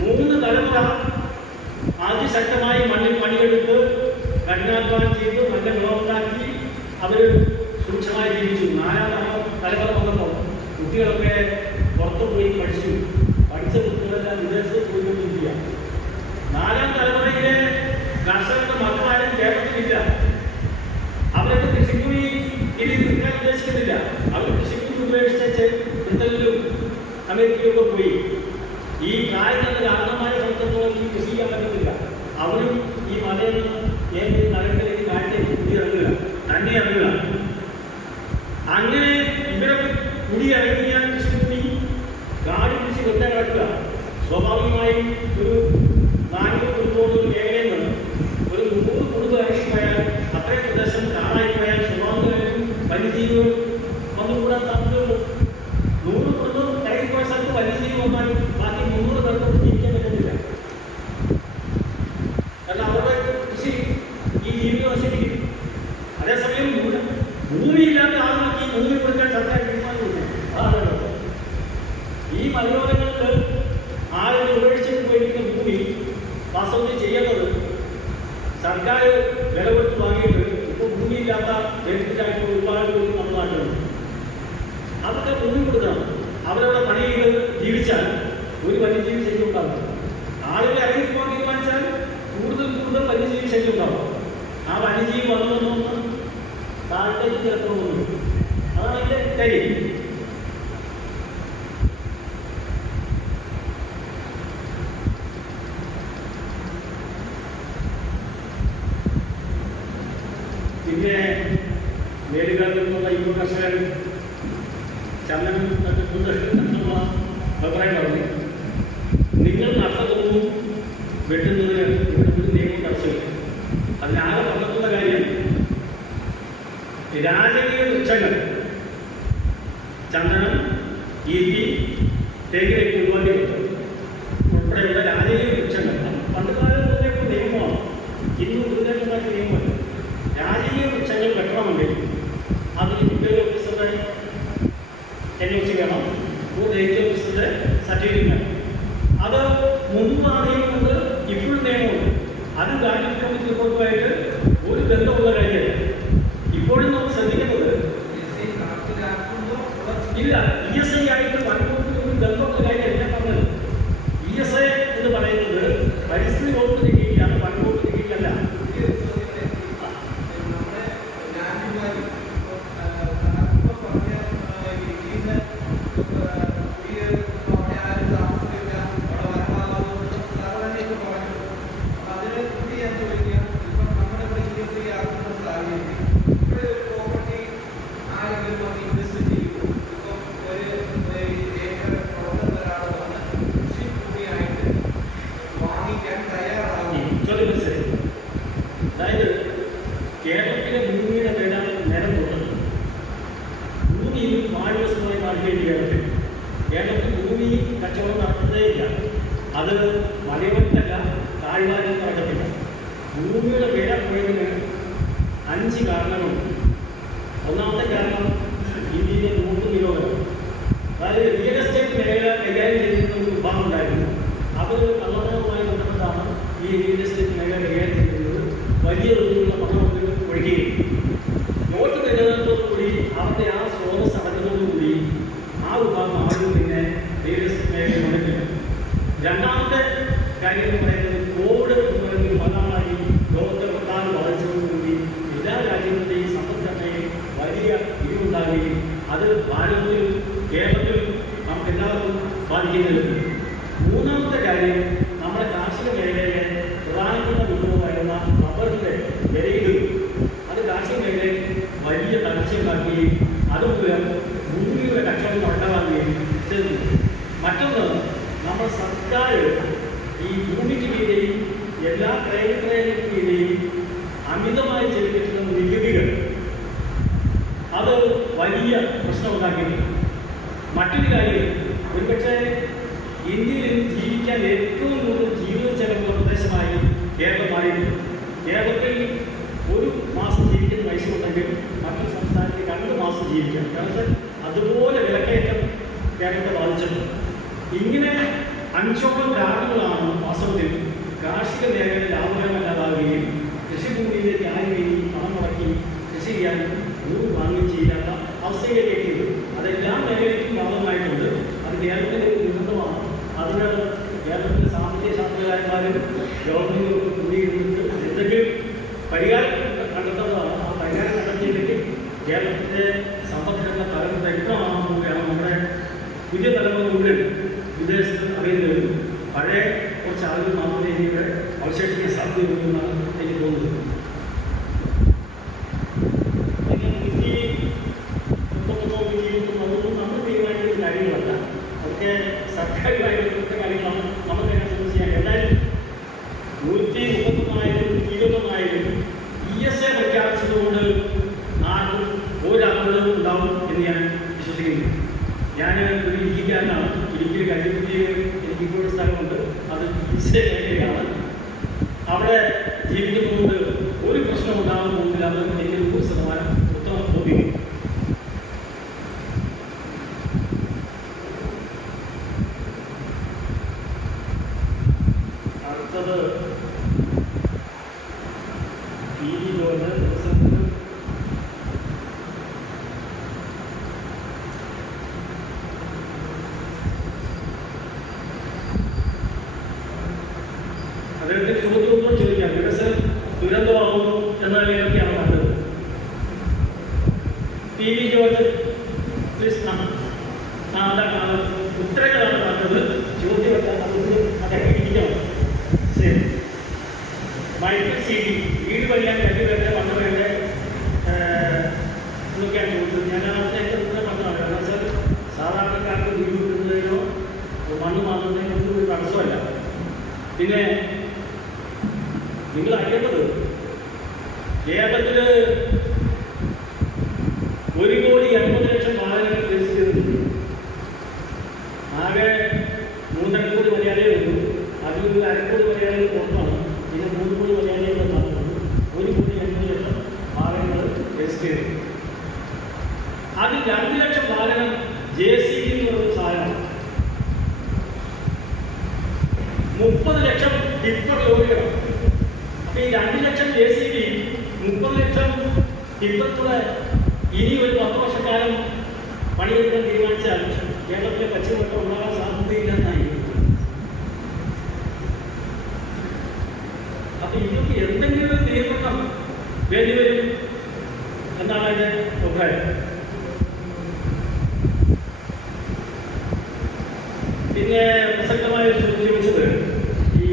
3 തലമുറ അതിശക്തമായി മണ്ണിൽ പണിയെടുത്ത് കഠിനാധ്വാനം ചെയ്ത് നല്ല വിളവുണ്ടാക്കി അവർ സൂക്ഷ്മമായി ജീവിച്ചു. 4ാം തലമുറ വന്നപ്പോൾ കുട്ടികളൊക്കെ പുറത്തു പോയി പഠിച്ചു. പഠിച്ച കുട്ടികളെല്ലാം വിദേശത്ത് പോയിക്കൊണ്ടിരിക്കുക. 4ാം തലമുറയിലെ കർഷകരുടെ മക്കളാരും കേരളത്തിലില്ല. അവരൊക്കെ കൃഷിക്കൂലി ഇനി നിൽക്കാൻ ഉദ്ദേശിക്കുന്നില്ല. അവർ കൃഷിക്കൂലി ഉപേക്ഷിച്ച് ബ്രിട്ടനിലും അമേരിക്കയിലൊക്കെ പോയി. ഈ കായലിന്റെ കാരണമായ സംബന്ധിച്ചിടത്തോളം ഈ കൃഷി ചെയ്യാൻ പറ്റുന്നില്ല. അവരും ഈ മലയിൽ നിന്ന് നഗരത്തിലേക്ക് കാട്ടിലേക്ക് കുടിയിറങ്ങുക, തന്നെ ഇറങ്ങുക. അങ്ങനെ ഇവരൊക്കെ കുടിയിറങ്ങിയ കൃഷിക്കൂലി കാട് കൃഷി വെക്കാൻ കിടക്കുക. സ്വാഭാവികമായും ഒരു 400 കുടുംബത്തോട് മേഖലയിൽ നിന്ന് ഒരു 100 കുടുംബമായാൽ അത്രയും പ്രദേശം കാടായിപ്പോയാൽ സ്വാഭാവികമായും വന്യജീവികൾ വന്നുകൂടാൻ സാധ്യതയുള്ളൂ. 100 കുടുംബം കരയിൽ പോയ സ്ഥലത്ത് വന്യജീവി വന്നാൽ ബാക്കി 300 പേർക്ക് ജീവിക്കാൻ പറ്റുന്നില്ല. കാരണം അവരുടെ കൃഷി ഈ ജീവിതം നശിപ്പിക്കും. അതേസമയം ഭൂമിയില്ലാത്ത ആളുകൾക്ക് ഈ ഭൂമി കൊടുക്കാൻ സർക്കാർ തീരുമാനമില്ല. അതാണ് ഈ മലയോരങ്ങൾക്ക് ആളുകൾ ഉപേക്ഷിച്ച് പോയിരിക്കുന്ന ഭൂമി വാസ്തവത്തിൽ ചെയ്യേണ്ടത് സർക്കാർ വില കൊടുത്ത് വാങ്ങിയിട്ട് ഇപ്പോൾ ഭൂമിയില്ലാത്ത വ്യക്തികളായിട്ട് ഒരുപാട് നമ്മുടെ നാട്ടിലുണ്ട്. അതൊക്കെ ഭൂമി കൊടുക്കണം. അവരവിടെ പണി ചെയ്ത് ജീവിച്ചാൽ ഒരു വന്യജീവി ശല്യം ഉണ്ടാകും. ആളുകളെ ഇറങ്ങിപ്പോകാൻ തീരുമാനിച്ചാൽ കൂടുതൽ വന്യജീവി ശല്യം ഉണ്ടാവും. ആ വന്യജീവി വന്നു താഴത്തേക്ക് ചിലപ്പോൾ വന്നു. അതാണ് അതിൻ്റെ കാര്യം. പിന്നെ മേലുകാരിൽ നിന്നുള്ള യുവ കർഷകർ ചന്ദനം എന്നുള്ള അഭിപ്രായം പറഞ്ഞു. നിങ്ങൾ നഷ്ടതൊന്നും വെട്ടുന്നതിന് ഒരു നിയമം കർശനം. അതിനാകെ പറഞ്ഞിട്ടുള്ള കാര്യം രാജകീയ വൃക്ഷങ്ങൾ ചന്ദനം, ഈട്ടി, തേയില, കുരുവാടി ഉൾപ്പെടെയുള്ള രാജകീയ വൃക്ഷങ്ങൾ പണ്ട് കാലത്ത് നിയമമാണ്. ഇന്ന് പുതുതായിട്ടുണ്ടാക്കിയ നിയമമല്ല. രാജകീയ വൃക്ഷങ്ങൾ വെട്ടണമെങ്കിൽ അതിന് കുട്ടികൾ ഓഫീസറുടെ NOC വേണം, ദേശീയ ഓഫീസറുടെ സർട്ടിഫിക്കറ്റ് വേണം. അത് മുമ്പ് ആ നിയമമുണ്ട്, ഇപ്പോഴും നിയമമുണ്ട്. അത് ഗാർഡിയൻ കമ്മിറ്റി റിപ്പോർട്ടുമായിട്ട് ഒരു ബന്ധമുള്ള കാര്യമല്ല. ഇപ്പോഴും നമ്മൾ ശ്രദ്ധിക്കുന്നത് ഇല്ല. ESI ആയിട്ട് പണിമുടക്കുന്ന ഒരു ബന്ധമുള്ള കാര്യമല്ല പറഞ്ഞത്. ESI എന്ന് പറയുന്നത് പരിസ്ഥിതി വകുപ്പിന് കീഴിലാണ്, പണിമുടക്കിന് കീഴിലല്ല. അതായത് കേരളത്തിലെ ഭൂമിയുടെ നിലം തൊട്ട് ഭൂമിയിൽ പാഴ്വസ്തുവായി മാറ്റിയിട്ട് കേരളത്തിൽ ഭൂമി കച്ചവടം നടത്തുന്നതേയില്ല. അത് മലയോരത്തല്ല, താഴ്വാരം നടക്കത്തില്ല. ഭൂമിയുടെ വില കുറയുന്നതിന് 5 കാരണങ്ങളുണ്ട്. ഒന്നാമത്തെ കാരണം ഇന്ത്യയിലെ 100 കിലോഗ്രാം. അതായത് റിയൽ എസ്റ്റേറ്റ് മേഖല കൈകാര്യം ചെയ്യുന്ന ഒരു വിഭാഗം ഉണ്ടായിരുന്നു. അത് കള്ളപ്പണവുമായി ബന്ധപ്പെട്ടാണ് ഈ റിയൽ എസ്റ്റേറ്റ് മേഖല കൈകാര്യം ചെയ്യുന്നത്. വലിയ തോതിലുള്ള പണമൊക്കെ ഒഴുകുകയും നോട്ട് നിലനിർത്തുന്നതോടുകൂടി അവരുടെ ആ സ്രോതസ് അടക്കുന്നതോടുകൂടി ആ വിഭാഗം ആളുകൾ പിന്നെ റിയൽ എസ്റ്റേറ്റ് മേഖല നടക്കില്ല. രണ്ടാമത്തെ കാര്യം എന്ന് പറയുന്നത് കോവിഡ് എന്ന് പറയുന്ന മഹാമാരി ലോകത്തെ ഒട്ടാകെ ബാധിച്ചതോടുകൂടി എല്ലാ രാജ്യങ്ങളുടെയും സമ്പദ്ഘടനയിൽ വലിയ ഇടിവുണ്ടാകുകയും അത് ഭാരതത്തിലും കേരളത്തിലും നമുക്ക് എല്ലാവർക്കും ബാധിക്കുന്നുണ്ട്. മൂന്നാമത്തെ കാര്യം നമ്മുടെ കാർഷിക മേഖലയിലെ പ്രധാനപ്പെട്ട വിഭവമായിരുന്ന റബ്ബറിൻ്റെ വിലയിലും അത് കാർഷിക മേഖലയിൽ വലിയ തകർച്ചയുണ്ടാക്കുകയും അതുമൂലം ഭൂമിയുടെ കച്ചവടം ഉണ്ടാകുകയും ചെയ്തു. മറ്റൊന്ന്, നമ്മുടെ സർക്കാർ ഈ ഭൂമിക്ക് കീഴിലെയും എല്ലാ ക്രയവിക്രയങ്ങൾക്ക് കീഴിലെയും അമിതമായി ചെലുത്തിയിട്ടുള്ള നികുതികൾ അത് വലിയ പ്രശ്നമുണ്ടാക്കിയിട്ടുണ്ട്. മറ്റൊരു കാര്യം, ഒരുപക്ഷെ ഇന്ത്യയിൽ ജീവിക്കാൻ ഏറ്റവും കൂടുതൽ ജീവിത ചെലവുള്ള പ്രദേശമായി കേരളം മാറിയിട്ടുണ്ട്. കേരളത്തിൽ ഒരു മാസം ജീവിക്കുന്ന പൈസ ഉണ്ടെങ്കിൽ മറ്റൊരു സംസ്ഥാനത്തിൽ 2 മാസം ജീവിക്കാം. കാരണം അതുപോലെ വിലക്കയറ്റം കേരളത്തെ ബാധിച്ചിട്ടുണ്ട്. ഇങ്ങനെ 5ഓളം കാരണങ്ങളാണ് വാസ്തവത്തിൽ കാർഷിക മേഖല ലാഭകരമല്ലാതാവുകയും കൃഷിഭൂമിയിലേക്ക് ആരുകയും പണം മുടക്കി കൃഷി ചെയ്യാൻ ഭൂമി വാങ്ങുകയും ചെയ്യാത്ത അവസ്ഥയിലേക്ക് എത്തിയത്. അതെല്ലാ മേഖലയ്ക്കും ബാധകമായി പുതിയ തലമുറ മുഴുവൻ വിദേശത്ത് അറിയുന്നവരും പഴയ കുറച്ച് ആളുകൾ മാത്രമേ ഇവിടെ അവശേഷിക്കാൻ സാധ്യതയുള്ളതെന്നാണ് എനിക്ക് തോന്നുന്നത്. നമ്മൾ തീരുമാനിക്കുന്ന കാര്യങ്ങളല്ല, അതൊക്കെ സർക്കാരുമായിട്ടുള്ള കാര്യങ്ങളാണ് നമുക്ക് അതിനെ സംബന്ധിച്ച് ചെയ്യാൻ. എന്തായാലും 131,000 ESA പ്രഖ്യാപിച്ചതുകൊണ്ട് നാട്ടിൽ ഒരപകടവും ഉണ്ടാവും എന്ന് ഞാൻ വിശ്വസിക്കുന്നു. ഞാൻ ഒരു ഇടുക്കിക്കാരനാണ്. ഇടുക്കിയിൽ കല്ലുകുറ്റിയിൽ എനിക്കിപ്പോഴും സ്ഥലമുണ്ട്. അത് ESA മേഖലയാണ്. അവിടെ ജീവിക്കുന്നതുകൊണ്ട് ഒരു പ്രശ്നം ഉണ്ടാകാൻ പോകുന്നില്ല. അത് എനിക്ക് 100% ഉത്തമ ബോധ്യം. അടുത്തത് അദ്ദേഹത്തിന് ചോദ്യമൊന്നും ചോദിക്കാം. വികസനം ദുരന്തമാകുന്നു എന്ന നിലയിലൊക്കെയാണ് കണ്ടത്. PV ജോർജ് ഉത്തരങ്ങളാണ് കണ്ടത്. ചോദ്യമൊക്കെ അദ്ദേഹം ഇരിക്കണം. മൈക്കിൾ CD വീട് പണിയാൻ കഴിയുന്നവരുടെ വന്നവരുടെ എന്നൊക്കെയാണ് ചോദിച്ചത്. ഞാൻ അദ്ദേഹത്തെ പറഞ്ഞതാണ്. കാരണം വെച്ചാൽ സാധാരണക്കാർക്ക് വീട് കിട്ടുന്നതിനോ മണ്ണ് മാറുന്നതിനോ ഒന്നും ഒരു തടസ്സമല്ല. പിന്നെ നിങ്ങൾ അറിയേണ്ടത് കേരളത്തിൽ 1,80,00,000 വാഹനങ്ങൾ രജിസ്റ്റർ ചെയ്തിട്ടുണ്ട്. ആകെ 3.5 കോടി മലയാളികളേ ഉള്ളൂ. അതിൽ 1.5 കോടി മലയാളികൾ പുറത്താണ്. പിന്നെ 3 കോടി മലയാളികൾ നടത്തുന്നത്. 1,80,00,000 വാഹനങ്ങൾ രജിസ്റ്റർ ചെയ്തു. അതിൽ 2 ലക്ഷം വാഹനം JCB എന്നുള്ള സാധനമാണ്. 30 ലക്ഷം ടിപ്പർ ലോറികളാണ്. അപ്പോൾ ഈ 2 ലക്ഷം JCB 30 ലക്ഷം ടിപ്പറുകളെ ഇനി ഒരു 10 വർഷക്കാലം പണിയെടുക്കാൻ തീരുമാനിച്ചാൽ കേരളത്തിലെ പശ്ചിമഘട്ടം ഉണ്ടാകാൻ സാധ്യതയില്ലെന്നായി. അപ്പൊ ഇതൊക്കെ എന്തെങ്കിലും ഒരു നിയന്ത്രണം വേണ്ടിവരും എന്നാണ് അതിന്റെ അഭിപ്രായം. പിന്നെ പ്രസക്തമായ ഒരു ചോദ്യം ചോദിച്ചത് ഈ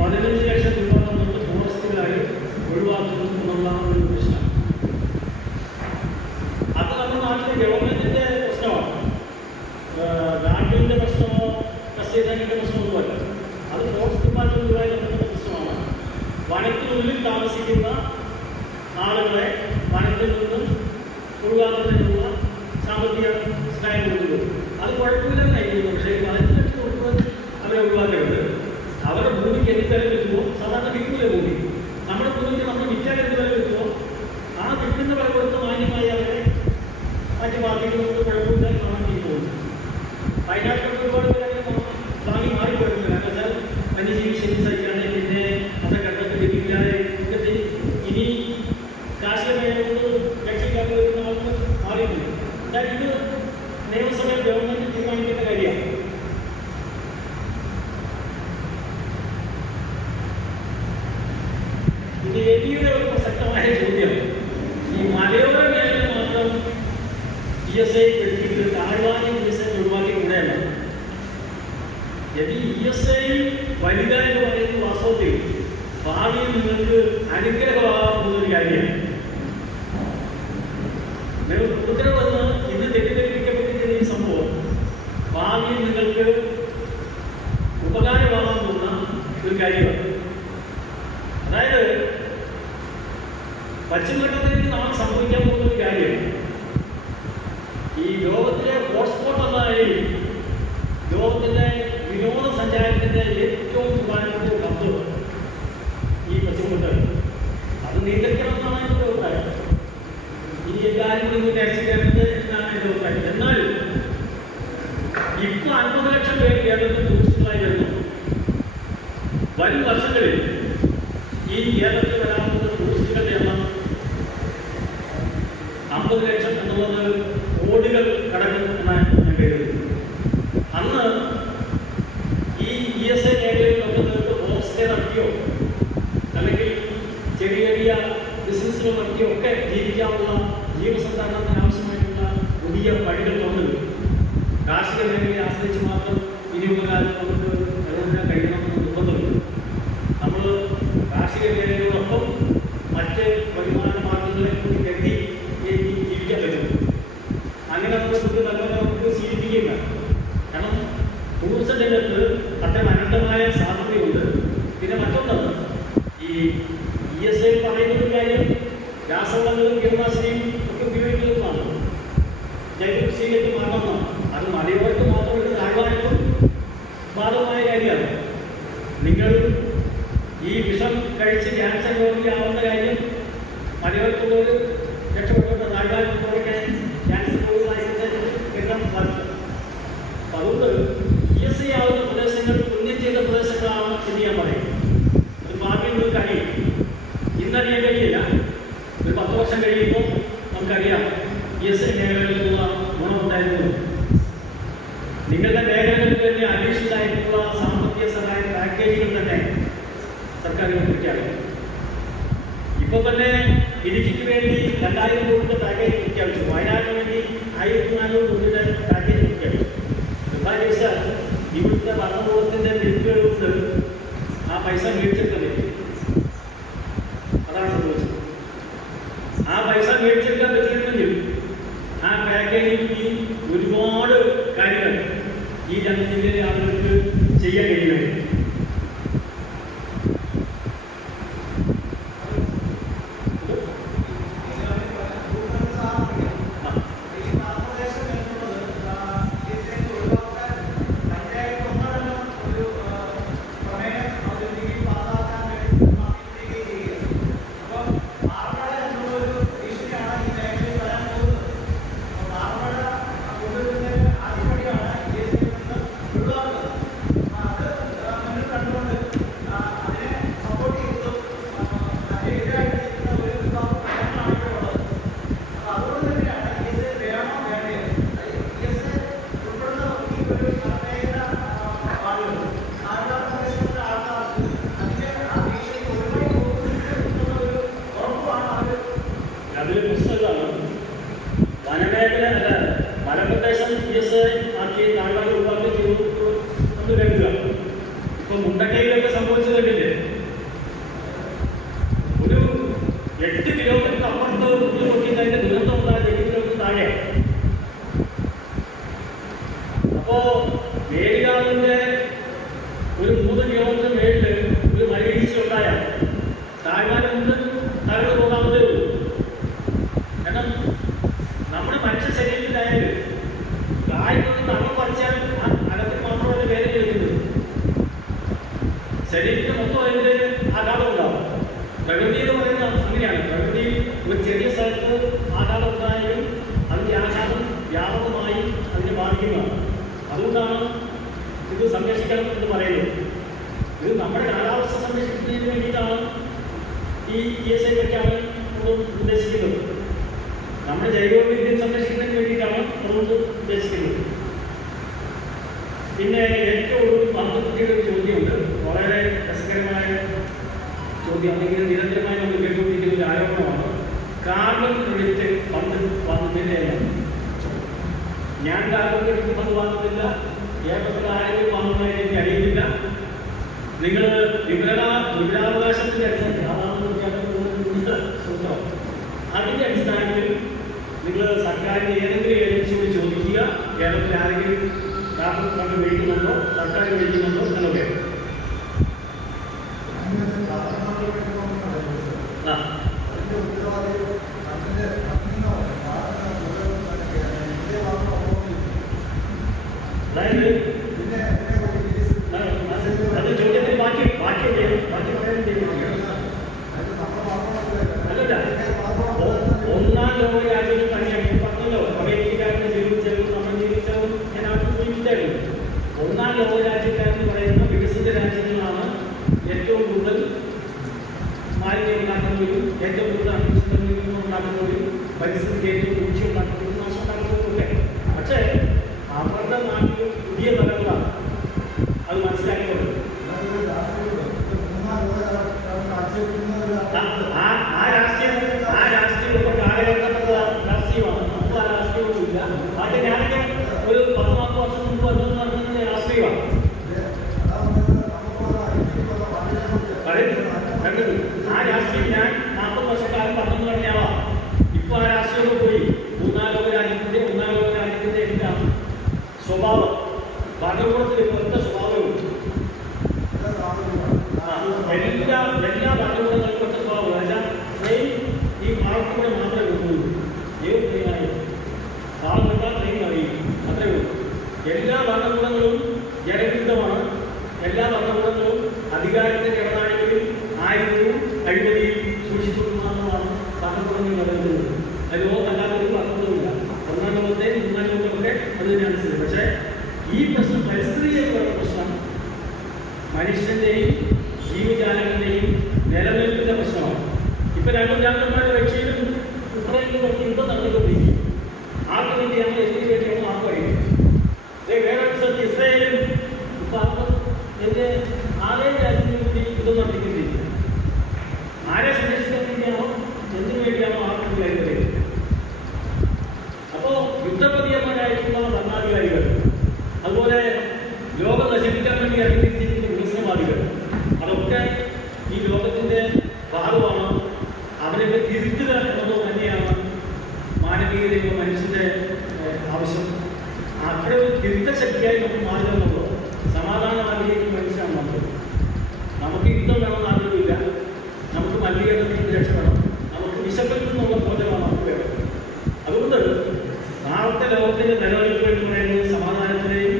15 ലക്ഷം രൂപ നമ്മൾ ഫോറസ്റ്റുകളായി ഒഴിവാക്കുന്നു എന്നുള്ള ഒരു പ്രശ്നം. അത് നമ്മുടെ നാട്ടിലെ ഗവൺമെന്റിന്റെ പ്രശ്നമാണ്. നാട്ടിന്റെ പ്രശ്നമോ കസ്റ്റഡിയുടെ പ്രശ്നമൊന്നുമല്ല. അത് ഫോറസ്റ്റ് ഡിപ്പാർട്ട്മെന്റുമായി ബന്ധപ്പെട്ട പ്രശ്നമാണ്. വനത്തിനുള്ളിൽ താമസിക്കുന്ന ആളുകളെ വനത്തിൽ നിന്നും ഒഴിവാക്കുന്നതിനുള്ള സാമ്പത്തിക സഹായം കൊടുക്കുന്നത് അത് കുഴപ്പമില്ലെന്നായിരുന്നു. പക്ഷേ 15 ലക്ഷം കൊടുക്കുന്നത് അവരെ ഒഴിവാക്കരുത്. അവരുടെ ഭൂമിക്ക് എന്ത് വില കിട്ടുമോ സാധാരണ വിൽക്കൂല ഭൂമി. നമ്മുടെ ഭൂമിക്ക് നമ്മൾ വിറ്റാൽ എന്ത് വില കിട്ടുമോ ആ കിട്ടുന്ന വില കൊടുത്ത് മാന്യമായി അവരെ മറ്റ് പാർട്ടികളോട് കുഴപ്പമില്ല കാണാൻ പോകുന്നു. വയനാട്ടിലൊക്കെ ഒരുപാട് പേരെ വാങ്ങി മാറിപ്പോയിട്ടുണ്ട്. കാരണം വെച്ചാൽ വന്യജീവി ശരി സഹിക്കാതെ പിന്നെ അത് ഘട്ടത്തിൽ ലഭിക്കാതെ ഇനി കാർഷിക മേഖലയോട് രക്ഷിക്കാതെ വരുന്ന ആൾക്ക് മാറിയിട്ടുണ്ട്. എന്നാൽ ഇത് നിയമസഭയിൽ ഗവൺമെന്റ് തീരുമാനിക്കേണ്ട കാര്യമാണ്. ഇത് എലിയുടെ ഒരു പ്രസക്തമായ ചോദ്യം. ഈ മലയോര മേഖല മാത്രം ESA എടുത്തിട്ട് താഴ്വാരം ESA ഒഴിവാക്കി കൂടെയല്ല. ESA വനിത എന്ന് പറയുന്ന വാസ്തവത്തിൽ ഭാവിയിൽ നിങ്ങൾക്ക് അനുഗ്രഹമാകുന്ന ഒരു കാര്യമാണ്. ഉത്തരവെന്ന് ഇന്ന് തെറ്റിദ്ധരിപ്പിക്കപ്പെട്ടിരിക്കുന്ന ഈ സംഭവം ഭാവിയിൽ നിങ്ങൾക്ക് ഉപകാരമാകാൻ പോകുന്ന ഒരു കാര്യമാണ്. അതായത് പശ്ചിമഘട്ടത്തിൽ നാം സംഭവിക്കാൻ പോകുന്ന ഒരു കാര്യം ഈ ലോകത്തിലെ ഹോട്ട്സ്പോട്ട് എന്നായി ലോകത്തിലെ വിനോദസഞ്ചാരത്തിൻ്റെ ഏറ്റവും പ്രധാനപ്പെട്ട ഒരു ഹബ്ബ് ഈ പശ്ചിമഘട്ടം. അത് നിയന്ത്രിക്കണമെന്നാണ് എൻ്റെ അഭിപ്രായം. ഇനി എല്ലാവരും കൂടി ഇങ്ങോട്ട് അരച്ചിക്കരുത് എന്നാണ് എൻ്റെ അഭിപ്രായം. എന്നാലും ഇപ്പോൾ 50 ലക്ഷം പേര് കേരളത്തിൽ ടൂറിസ്റ്റുകളായി വരുന്നു. വരും വർഷങ്ങളിൽ ഈ കേരളത്തിൽ വരാവുന്ന ടൂറിസ്റ്റുകളുടെ എണ്ണം 50 ലക്ഷം എന്നുള്ളത് കോടികൾ കടക്കും എന്നാണ് ഞാൻ കരുതുന്നത്. അന്ന് ഈ ESA മേഖലയിലൊക്കെ നിങ്ങൾക്ക് ഹോം സ്റ്റേ നടത്തിയോ അല്ലെങ്കിൽ ചെറിയ ചെറിയ ബിസിനസ്സുകൾ നടത്തിയോ ഒക്കെ ജീവിക്കാനുള്ള ജീവസന്ധാരണത്തിന് ആവശ്യമായിട്ടുള്ള പുതിയ വഴികൾ തുറന്നു. കാർഷിക മേഖലയെ നിങ്ങളുടെ മേഖലകളിൽ തന്നെ അഡീഷണൽ ആയിട്ടുള്ള സാമ്പത്തിക സഹായ പാക്കേജുകൾ തന്നെ സർക്കാരുകൾ പ്രഖ്യാപിക്കും. ഇപ്പൊ തന്നെ ഇടുക്കിക്ക് വേണ്ടി 2000 കോടിയുടെ പാക്കേജ് പ്രഖ്യാപിച്ചു. വയനാടിന് വേണ്ടി 1400 കോടിയുടെ പാക്കേജ് പ്രഖ്യാപിച്ചു. നിർഭാഗ്യവശാൽ ഇവിടുത്തെ ഭരണകൂടത്തിന്റെ വിരുദ്ധകൾ കൊണ്ട് ആ പൈസ മേടിച്ചെടുക്കാൻ പറ്റും. അതാണ് സംഭവിച്ചത്. ആ പൈസ മേടിച്ചെടുക്കാൻ പറ്റിയിരുന്നെങ്കിൽ ആ പാക്കേജിൽ ഈ ഒരുപാട് കാര്യങ്ങൾ ഈ 2 ജില്ലയിലെ ആളുകൾക്ക് ചെയ്യാൻ കഴിയുമായിരുന്നു. മലപ്രദേശം ആക്കി താഴ്വാരം ഒഴിവാക്കി ചെയ്തു എന്ന് കരുതുക. ഇപ്പൊ മുണ്ടക്കൈയിലൊക്കെ സംഭവിച്ചത് കണ്ടില്ലേ? ഒരു 8 കിലോമീറ്റർ അപ്പുറത്ത് കുഞ്ഞു നോക്കിയിട്ട് അതിന്റെ ദുരന്തം ഉണ്ടായത് 8 കിലോമീറ്റർ താഴെ. അപ്പോ വേലിയാറിന്റെ ഒരു 3 കിലോമീറ്റർ മേളില് ഒരു മലവീഴ്ച ഉണ്ടായാൽ താഴ്വാരം താഴെ പോകാവുന്നതേ ഉള്ളൂ. കാരണം നമ്മുടെ മനുഷ്യ ശരീരത്തിലായാലും കായ്ക്കൊന്ന് തളം പറിച്ചാൽ അകത്തിൽ മാത്രമല്ല വേദന എടുക്കുന്നത്. ശരീരത്തിന് മൊത്തം അതിൻ്റെ ആഘാതം ഉണ്ടാവും. പ്രകൃതി എന്ന് പറയുന്നത് അങ്ങനെയാണ്. പ്രകൃതി ഒരു ചെറിയ സ്ഥലത്ത് ആഘാതം ഉണ്ടായാലും അതിൻ്റെ ആഘാതം വ്യാപകമായി അതിനെ ബാധിക്കുന്നതാണ്. അതുകൊണ്ടാണ് ഇത് സംരക്ഷിക്കണം എന്ന് പറയുന്നത്. ഇത് നമ്മുടെ കാലാവസ്ഥ സംരക്ഷിക്കുന്നതിന് വേണ്ടിയിട്ടാണ് ഈ ESI പ്രഖ്യാപനം ഉദ്ദേശിക്കുന്നത്. നമ്മുടെ ജൈവവൈവിധ്യം സംരക്ഷിക്കുന്നതിന് വേണ്ടിയിട്ടാണ് അതുകൊണ്ട് ഉദ്ദേശിക്കുന്നത്. പിന്നെ ഏറ്റവും ഒരു മാതൃകുട്ടിയുടെ ഒരു ചോദ്യമുണ്ട്. വളരെ രസകരമായ ചോദ്യം, അല്ലെങ്കിൽ നിരന്തരമായി നമ്മൾ കേട്ടുകൊണ്ടിരിക്കുന്ന ഒരു ആരോപണമാണ്. കാർബൺ ക്രെഡിറ്റ് ഫണ്ട് വാങ്ങുന്നതിൻ്റെയല്ല. ഞാൻ കാർബൺ ക്രെഡിറ്റ് ഫണ്ട് വാങ്ങുന്നില്ല. കേരളത്തിൽ ആരെങ്കിലും വാങ്ങുന്നതായി എനിക്ക് അറിയുന്നില്ല. നിങ്ങൾ വിവരാവകാശത്തിൻ്റെ സ്വന്തം അതിൻ്റെ അടിസ്ഥാനത്തിൽ നിങ്ങൾ സർക്കാരിന് ഏതെങ്കിലും ഏജൻസിയോട് ചോദിക്കുക, കേരളത്തിൽ ആരെങ്കിലും കാർബൺ ഫണ്ട് മേടിക്കുന്നുണ്ടോ, സർക്കാർ മേടിക്കുന്നുണ്ടോ എന്നൊക്കെ. അതായത് അത് ചോദ്യത്തിൽ ബാക്കി പറയാൻ അല്ലല്ല. ഒന്നാം ലോക രാജ്യങ്ങൾ തന്നെയാണ് പറഞ്ഞല്ലോ. അമേരിക്കക്കാരന് ജീവിച്ചാലും നമ്മൾ ജീവിച്ചാലും ഞാൻ അവിടെ ജീവിച്ചായിരുന്നു. ഒന്നാം ലോക രാജ്യക്കാരെന്ന് പറയുന്ന വികസിത രാജ്യങ്ങളാണ് ഏറ്റവും കൂടുതൽ മാലിന്യം ഉണ്ടാക്കുന്നവരും ഏറ്റവും കൂടുതൽ അന്തരീക്ഷ ഉണ്ടാക്കുന്നവരും പരിസ്ഥിതിക്ക് ഏറ്റവും ദൂഷ്യം ഉണ്ടാക്കുന്നവരും നാശം ഉണ്ടാക്കുന്നവരൊക്കെ. പക്ഷേ അവരുടെ നാട്ടിൽ പുതിയ തലമുറ അത് മനസ്സിലാക്കിക്കൊണ്ട് ആ രാഷ്ട്രീയം ഇപ്പോൾ കാലഘട്ടപ്പെട്ട രാഷ്ട്രീയമാണ്. നമുക്ക് ആ രാഷ്ട്രീയമൊന്നുമില്ല. അത് ഞാനൊക്കെ ഒരു 10-40 വർഷം മുമ്പ് അതൊന്നും നടത്തുന്ന രാഷ്ട്രീയമാണ് കണ്ടത്. ആ രാഷ്ട്രീയം ഞാൻ 40 വർഷക്കാലം പറഞ്ഞു തന്നെയാവാം. ഇപ്പോൾ ആ രാഷ്ട്രീയം പോയി. മൂന്നാം ലോക രാജ്യത്തിന്റെ എല്ലാം സ്വഭാവം ഭരണകൂടത്തിൽ ഒറ്റ സ്വഭാവമുണ്ട്. എല്ലാ ഭരണകൂടങ്ങൾക്കും ഒറ്റ സ്വഭാവം. എന്നാൽ ട്രെയിൻ ഈ പാളത്തിലൂടെ മാത്രമേ കൊണ്ടുപോകൂ. ഏത് ട്രെയിനായാലും പാളം കണ്ടാൽ ട്രെയിൻ അറിയും, അത്രേ ഉള്ളൂ. എല്ലാ ഭരണകൂടങ്ങളും ജനവിരുദ്ധമാണ്. എല്ലാ ഭരണകൂടങ്ങളും അധികാരത്തിന്റെ ഇടനാഴികളിൽ ആയുധവും അഴിമതിയും സൂക്ഷിച്ചുകൊണ്ടുമാണെന്നാണ് ഭരണകൂടങ്ങൾ നടക്കുന്നത്. ലോകത്തല്ലാത്തൊരു ഭരണകൂടമില്ല. ഒന്നാം ലോകത്തെയും മൂന്നാം ലോകത്തൊക്കെ അത് തന്നെയാണ് സ്ഥിതി. പക്ഷേ ഈ പ്രശ്നം പരിസ്ഥിതിയിലുള്ള പ്രശ്നം മനുഷ്യന്റെയും ജീവജാലങ്ങളുടെയും നിലനിൽപ്പിന്റെ പ്രശ്നമാണ്. ഇപ്പൊ രണ്ടാമത്തെ രക്ഷയിലും ഉക്രൈനിലും ഒക്കെ യുദ്ധം നടന്നുകൊണ്ടിരിക്കും. ആർക്ക് വേണ്ടിയാണ്, എന്തിനു വേണ്ടിയാണ് ആർക്ക് കഴിയും. വേറെ യുദ്ധശക്തിയായി നമുക്ക് മാറുന്നുള്ളൂ. സമാധാനം ആഗ്രഹിക്കുന്ന മനുഷ്യരാണ് നമ്മൾ. നമുക്ക് യുദ്ധം വേണമെന്ന് ആഗ്രഹമില്ല. നമുക്ക് മലിനീകരണത്തിൽ രക്ഷപ്പെടണം. നമുക്ക് വിശപ്പിൽ നിന്നുള്ള ബോധമാണ് നമുക്ക് വേണം. അതുകൊണ്ട് നാളത്തെ ലോകത്തിന്റെ നിലനിൽപ്പ് എന്ന് പറയുന്നത് സമാധാനത്തിലെയും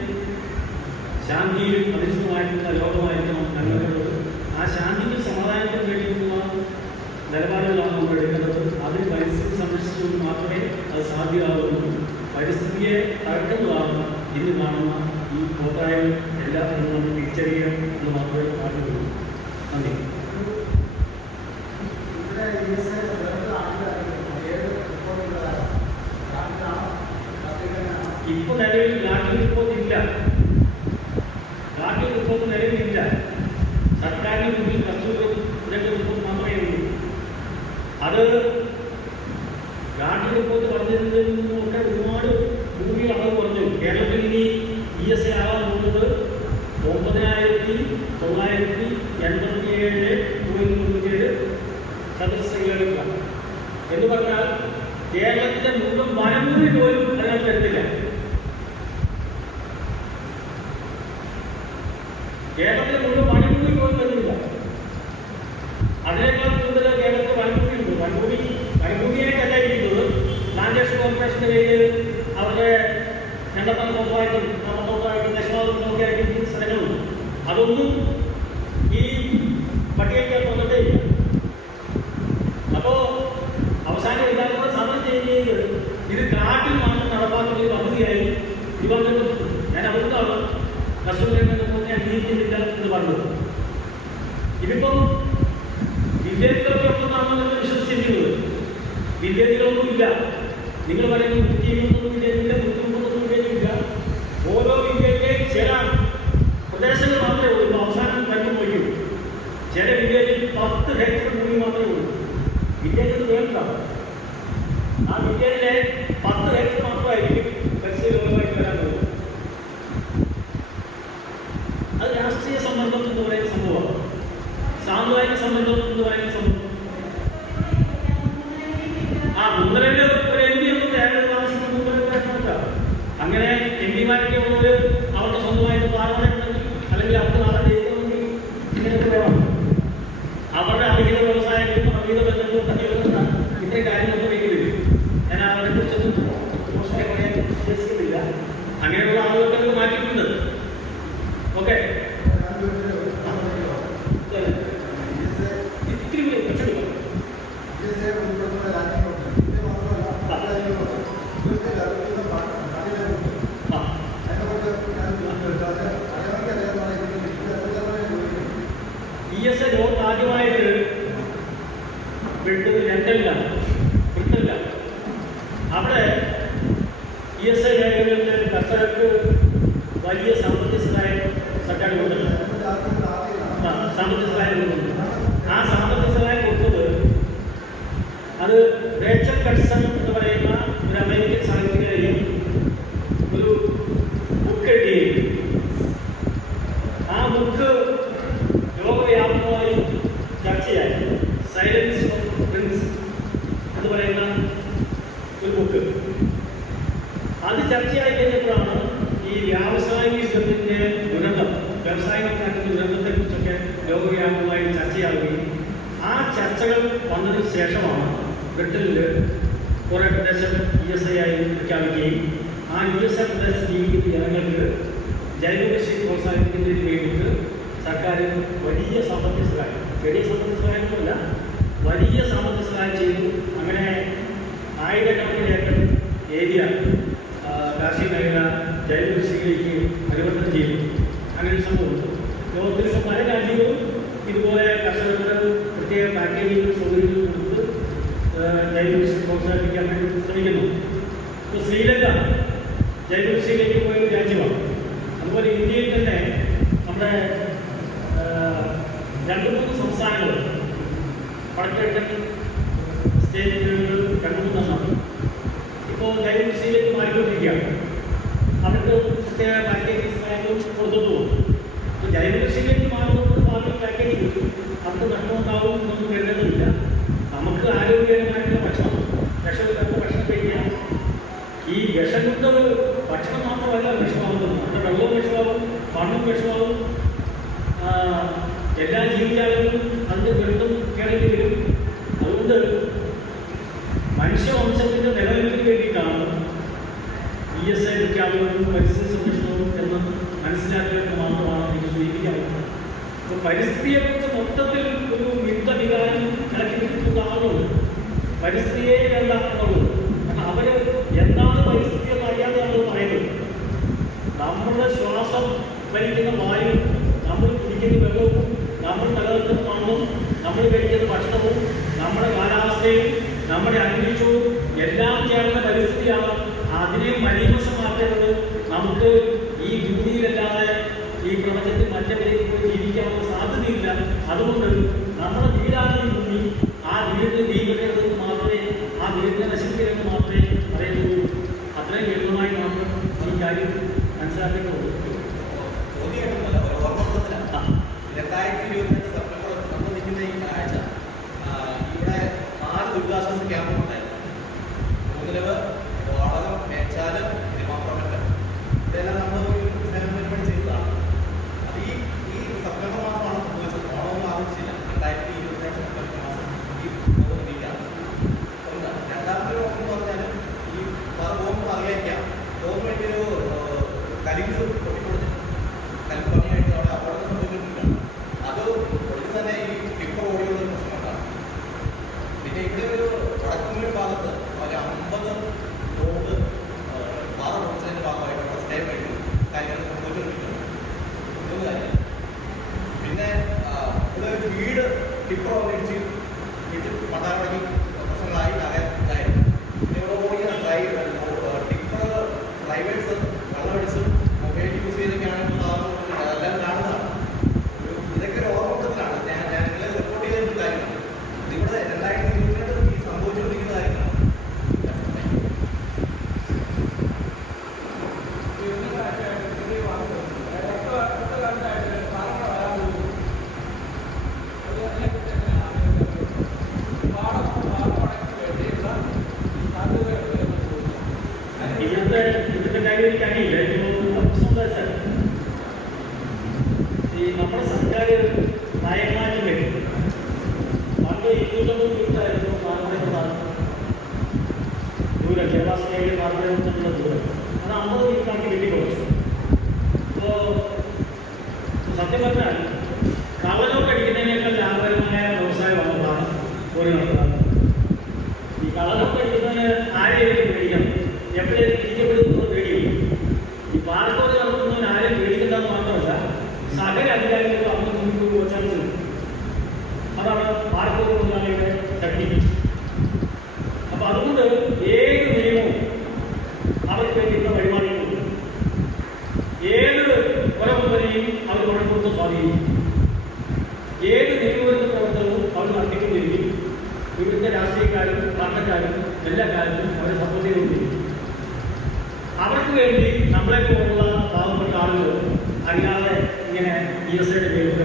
ശാന്തിയിലും അധിഷ്ഠിതമായിട്ടുള്ള ലോകമായിരിക്കണം നിലനിൽക്കുന്നത്. ആ ശാന്തിക്കും സമാധാനത്തിനും വേണ്ടിയിട്ടുള്ള നിലപാടുകളാണ് നമ്മൾ എടുക്കുന്നത്. അതിന് പരിസ്ഥിതി സംരക്ഷിച്ചുകൊണ്ട് മാത്രമേ അത് സാധ്യമാകുള്ളൂ. പരിസ്ഥിതിയെ തകർക്കുന്നതാണ് ഇന്ന് കാണുന്ന ഈ കൂട്ടായ്മ എല്ലാത്തിനും നമ്മൾ തിരിച്ചറിയുക എന്ന് മാത്രമേ പാടുള്ളൂ. നന്ദി. ഇപ്പോൾ നിലവിൽ നാട്ടിൽ റിപ്പോർട്ട് ഇല്ല. നാട്ടിൽ റിപ്പോർട്ട് നിലവിലില്ല. സർക്കാരിന് മുന്നിൽ കർഷകർ ഇതൊക്കെ റിപ്പോർട്ട് മാത്രമേ ഉള്ളൂ. അത് നാട്ടിൽ റിപ്പോർട്ട് പറഞ്ഞതിൽ നിന്നൊക്കെ ഒരുപാട് ഭൂമിയിൽ അളവ് കുറഞ്ഞു. കേരളത്തിൽ ഇനി ESA ആവാൻ പോകുന്നത് 9,987 ചതുരശ്ര കിലോമീറ്റർ എന്ന് പറഞ്ഞാൽ കേരളത്തിന്റെ മുഴുവൻ വനഭൂമി പോലും അതിനകത്ത് വരുന്നില്ല. കേരളത്തിൽ മുഴുവൻ വനഭൂമി പോലും വരുന്നില്ല. അതിനേക്കാൾ കൂടുതൽ കേരളത്തിൽ വനഭൂമി ഉണ്ട്. വനഭൂമിയായിട്ടല്ല ഇരിക്കുന്നത്. പ്ലാന്റേഷൻ കോർപ്പറേഷന്റെ കയ്യിൽ അവരുടെ രണ്ടത്തനത്തോട്ടായിട്ടും നമ്മത്തോട്ടായിട്ടും ദശമാതൊക്കെ ആയിട്ട് സ്ഥലങ്ങളുണ്ട്. അതൊന്നും ഈ പട്ടികയ്ക്ക് വന്നിട്ടേയില്ല. അപ്പോൾ അവസാനം ഇല്ലാതെ സമരം ചെയ്യുന്നത് ഇത് കാട്ടിൽ മാത്രം നടപ്പാക്കുന്ന ഒരു പദ്ധതിയായി തിരുവനന്തപുരത്ത് ഞാൻ അതുകൊണ്ടാണ് കർഷകരുടെ മുന്നേ അംഗീകരിക്കുന്നില്ല എന്ന് പറഞ്ഞത്. ഇതിപ്പം വില്ലേജുകളൊക്കെ ഉണ്ടെന്നാണെന്ന് വിശ്വസിച്ചിരിക്കുന്നത്. വില്ലേജുകളൊന്നുമില്ല. നിങ്ങൾ പറയുന്നത് 120 വില്ലേജില്ല, 130 വില്ലേജില്ല. ഓരോ വില്ലേജിലെ ചില പ്രദേശങ്ങൾ മാത്രമേ ഉള്ളൂ. അവസാനം കണ്ടും വയ്ക്കും. ചില വില്ലേജിൽ 10 ഹെക്ടർ ഭൂമി മാത്രമേ ഉള്ളൂ. വില്ലേജിൽ വേണ്ട. ആ വില്ലേജിലെ 10 ഹെക്ടർ മാത്രമായിരിക്കും പരിസ്ഥിതി ലോകമായിട്ട് വരാൻ പോകുന്നത്. അത് രാഷ്ട്രീയ സമ്മർദ്ദം എന്ന് പറയുന്ന സംഭവമാണ്. സാമുദായിക സമ്മർദ്ദം എന്ന് പറയുന്ന സംഭവം. മുൻനിലയിൽ ഒരു MP ഒന്നും കേരളത്തിൽ താമസിക്കുന്ന മുൻനിലയിൽ പ്രശ്നമില്ല. അങ്ങനെ MP-മാരൊക്കെ ഉള്ളവർ അവരുടെ സ്വന്തമായിട്ട് പാർലമെന്റുണ്ടെങ്കിൽ അല്ലെങ്കിൽ അവർക്ക് നാളെ ജയിക്കണമെങ്കിൽ ഇങ്ങനെയൊക്കെ വേണം. അവരുടെ അവിഹിത വ്യവസായങ്ങളും അവിഹിത ബന്ധങ്ങളും ഇത്രയും കാര്യങ്ങളൊക്കെ വയ്ക്കില്ല. ഞാൻ അവരെ കുറിച്ചൊന്നും മോശമായി പറയാൻ ഉദ്ദേശിക്കുന്നില്ല. അങ്ങനെയുള്ള ആളുകൾക്ക് മാറ്റിയിട്ടുണ്ട്. ഓക്കെ, ഇത്തിരി പച്ചടി ESA ലോൺ ആദ്യമായിട്ട് വിട്ടത് ലണ്ടനിലാണ്. ബ്രിട്ടനിലാണ്. അവിടെ ESA മേഖലകളിലെ കർഷകർക്ക് വലിയ സാമ്പത്തിക സഹായം സർക്കാർ കൊടുത്തിട്ടുണ്ട്. സാമ്പത്തിക സഹായം കൊടുക്കുന്നുണ്ട്. ആ സാമ്പത്തിക സഹായം കൊടുത്തത് അത് റേച്ചൽ കട്സൺ എന്ന് പറയുന്ന ഒരു അമേരിക്കൻ സാഹിത്യകാരി ഒരു ബുക്ക് എഴുതിയിരുന്നു. ആ ബുക്ക് ലോകവ്യാപകമായി ചർച്ചയായി. സൈലൻസ് ഓഫ് പ്രിൻസ് എന്ന് പറയുന്ന ഒരു ബുക്ക്. അത് ചർച്ചയായി കഴിഞ്ഞപ്പോഴാണ് ഈ വ്യാവസായികത്തിന്റെ ദുരന്തം, വ്യവസായികത്തിന്റെ ദുരന്തത്തെക്കുറിച്ചൊക്കെ ലോകവ്യാപകമായി ചർച്ചയാവുകയും ആ ചർച്ചകൾ വന്നതിന് ശേഷമാണ് ബ്രിട്ടനിൽ കുറേ പ്രദേശം ESA ആയി പ്രഖ്യാപിക്കുകയും ആ ESA പ്രദേശത്ത് ജീവിക്കുന്ന ജനങ്ങൾക്ക് ജൈവകൃഷി പ്രോത്സാഹിപ്പിക്കുന്നതിന് വേണ്ടിയിട്ട് സർക്കാർ വലിയ സാമ്പത്തിക സഹായം, ചെറിയ സാമ്പത്തിക സഹായമൊന്നുമല്ല, വലിയ സാമ്പത്തിക സഹായം ചെയ്തു. അങ്ങനെ 1000കണക്കിന് ഏക്കർ ഏരിയ കാർഷിക മേഖല ജൈവകൃഷിയിലേക്ക് പരിവർത്തനം ചെയ്തു. അങ്ങനെ ഒരു സംഭവമുണ്ട്. ലോകത്തിലെ പല രാജ്യങ്ങളും ഇതുപോലെ കർഷകർക്ക് പ്രത്യേക പാക്കേജുകൾ സൗകര്യങ്ങൾ കൊടുത്ത് ജൈവകൃഷി പ്രോത്സാഹിപ്പിക്കാൻ വേണ്ടി ശ്രമിക്കുന്നു. ഇപ്പോൾ ശ്രീലങ്ക ജൈവകൃഷിയിലേക്ക് പോയ ഒരു രാജ്യമാണ്. അതുപോലെ ഇന്ത്യയിൽ തന്നെ നമ്മുടെ 2-3 സംസ്ഥാനങ്ങൾ വടക്കിഴക്കൻ സ്റ്റേറ്റുകൾ 2-3 ഇപ്പോൾ ജൈവകൃഷിയിലേക്ക് മാറിക്കൊണ്ടിരിക്കുകയാണ്. അവർക്ക് പ്രത്യേക പാക്കേജ് സഹായങ്ങളും കൊടുത്തു പോകും. ഇപ്പോൾ ജൈവകൃഷിയിലേക്ക് മാറുന്നത് ഭാവിയിൽ പാക്കേജ് കിട്ടും. അവർക്ക് നഷ്ടമുണ്ടാവും എന്നൊന്നും കരുതുന്നില്ല. നമുക്ക് ആരോഗ്യകരമായിട്ടുള്ള ഭക്ഷണം, വിഷമില്ലാത്ത ഭക്ഷണം കഴിക്കാം. ഈ വിഷം കൊണ്ട് ഭക്ഷണം മാത്രമല്ല വിഷമാകുന്നത്. പരിസ്ഥിതി സംരക്ഷണവും എന്ന് മനസ്സിലാക്കിയിട്ട് മാത്രമാണ് എനിക്ക് സൂചിപ്പിക്കാൻ പറ്റുന്നത്. അപ്പോൾ പരിസ്ഥിതിയെക്കുറിച്ച് മൊത്തത്തിൽ ഒരു യുദ്ധവികാരം ഇറക്കിയിട്ടുള്ള ആളുകളുണ്ട്. പരിസ്ഥിതിയെ എന്താണെന്നുള്ളത്, കാരണം അവർ എന്താണ് പരിസ്ഥിതി എന്ന് അറിയാതെയാണ് പറയുന്നത്. നമ്മുടെ ശ്വാസം വലിക്കുന്ന വായു, നമ്മൾ കുടിക്കുന്ന വെള്ളവും, നമ്മൾ നിലനിൽക്കുന്ന മണ്ണും, നമ്മൾ കഴിക്കുന്ന ഭക്ഷണവും, നമ്മുടെ കാലാവസ്ഥയും, നമ്മുടെ അന്തരീക്ഷവും എല്ലാം ചേർന്ന പരിസ്ഥിതിയാണ്. അതിനെ മലീമസമാക്കേണ്ടത് നമുക്ക് ഈ ഭൂമിയിലല്ലാതെ ഈ പ്രപഞ്ചത്തിൽ മറ്റെവിടേക്ക് പോയി ജീവിക്കാനുള്ള സാധ്യതയില്ല. അതുകൊണ്ട് നമ്മുടെ വീടാണ് ഈ ഭൂമി. ആ വീടിന് ദീപകരുതെന്ന് മാത്രമേ, ആ വീടിനെ നശിപ്പിക്കരുതെന്ന് മാത്രമേ പറയുന്നുള്ളൂ. അത്രയും ലളിതമായി നമുക്ക് ഈ കാര്യം മനസ്സിലാക്കേണ്ടതുള്ളൂ. 2022 സെപ്റ്റംബർ നമ്മൾ നിൽക്കുന്ന ഈ ആഴ്ച ഇവിടെ 4 ദുരിതാശ്വാസ ക്യാമ്പുകളുണ്ടായിരുന്നു. മൂന്നിലവ്, വാളകം, മേച്ചാല്, തിരുമാപ്പുറമറ്റ. ഇതെല്ലാം നമ്മൾ പരിപാടി ചെയ്തതാണ്. അത് ഈ സെപ്റ്റംബർ മാസമാണ് സംഭവിച്ചത്. ഓണവും ആഘോഷിച്ചില്ല. 2022 സെപ്റ്റംബർ മാസം ഈ ബോംബിലാണ്. ഒന്ന്. രണ്ടാമത്തെ ബോംബ് എന്ന് പറഞ്ഞാൽ ഈ ബോംബ് അറിയാം, ഗവൺമെന്റ് ഒരു കരിമ്പ് പൊട്ടിക്കൊടുത്തു. കൽപ്പണിയായിട്ട് അവിടെ അപകടം സംഭവിച്ചിട്ടില്ല. അത് ഒഴിച്ച് തന്നെ ഈ ടിപ്പർ ഓടിയുള്ള പ്രശ്നമുണ്ടാണ്. പിന്നെ ഇവിടെ ഒരു വടക്കുമുള്ള ഭാഗത്ത് ഒരു 50 റോഡ് പാറ പൊളിച്ചതിൻ്റെ ഭാഗമായിട്ട് അവിടെ സ്റ്റേ ആയിട്ട് കാര്യങ്ങൾ സംഭവിച്ചുകൊണ്ടിരിക്കുന്നു. ഇതൊരു കാര്യം. പിന്നെ ഇവിടെ ഒരു വീട് ടിപ്പർ ഇടിച്ച് പണ്ടാറടങ്ങി പ്രശ്നങ്ങളായി ഇതായിരുന്നു. പിന്നെ ഇവിടെ ഓടിക്കുന്ന ടിപ്പർ ഡ്രൈവേഴ്സ് വെള്ളമടിച്ച് മൊബൈൽ യൂസ് ചെയ്തൊക്കെയാണ് എല്ലാം കാണുന്നതാണ്. ഇതൊക്കെ ഒരു ഓർമ്മത്തിലാണ് ഞാൻ നിങ്ങളെ റിപ്പോർട്ട് ചെയ്തിട്ടുള്ള കാര്യമാണ്. ഇതിവിടെ 2022 ഈ സംഭവിച്ചുകൊണ്ടിരിക്കുന്ന കാര്യങ്ങളാണ്. ഇന്നത്തെ കാര്യം എനിക്ക് അറിയില്ല. ഈ നമ്മുടെ സർക്കാർ നയമാറ്റം വരും. പണ്ട് 250 കിലോമീറ്ററായിരുന്നു പാർലമെന്റ് ദൂരം, കേരളത്തിലെ പാർലമെന്റിനുള്ള ദൂരം. അത് 50 കിലോമീറ്ററാക്കി വെട്ടിക്കുറച്ചു. അപ്പോൾ സത്യം പറഞ്ഞാൽ കള്ളനോട്ട് അടിക്കുന്നതിനേക്കാൾ ലാഭകരമായ വ്യവസായമാണ് ഒരു നടത്തുന്നത്. ഈ കള്ളനോട്ട് അടിക്കുന്നതിന് ആരെയും പേടിക്കണം, എപ്പോഴേലും തിരിക്കപ്പെടുന്നത് പേടിയും. ഈ പാർക്കോട് നടത്തുന്നതിന് ആരെയും പേടിക്കേണ്ടത് മാത്രമല്ല, സകല അധികാരികളും അന്ന് മുൻകൂർ വച്ചാൽ അതാണ് പാർക്കോട് തൊഴിലാളിയുടെ ടെക്നിക്ക്. അപ്പം അതുകൊണ്ട് ഏത് നിയമവും അവർക്ക് വേണ്ടിയുള്ള വഴിമാറിയിട്ടുണ്ട്. ഏത് കൊലകുമ്പനെയും അവർ കുഴപ്പമൊന്ന് സ്വാധീനിക്കും. ഏത് നിയമവിരുദ്ധ പ്രവർത്തനവും അവർ നടത്തിക്കൊണ്ടിരിക്കും. ഇവിടുത്തെ രാഷ്ട്രീയക്കാരും ഭരണക്കാരും എല്ലാ കാലത്തും അവരെ സപ്പോർട്ട് ചെയ്തുകൊണ്ടിരിക്കും. അവർക്ക് വേണ്ടി നമ്മളെ പോലുള്ള പാവപ്പെട്ട ആളുകൾ അറിയാതെ ഇങ്ങനെ USA പേരിൽ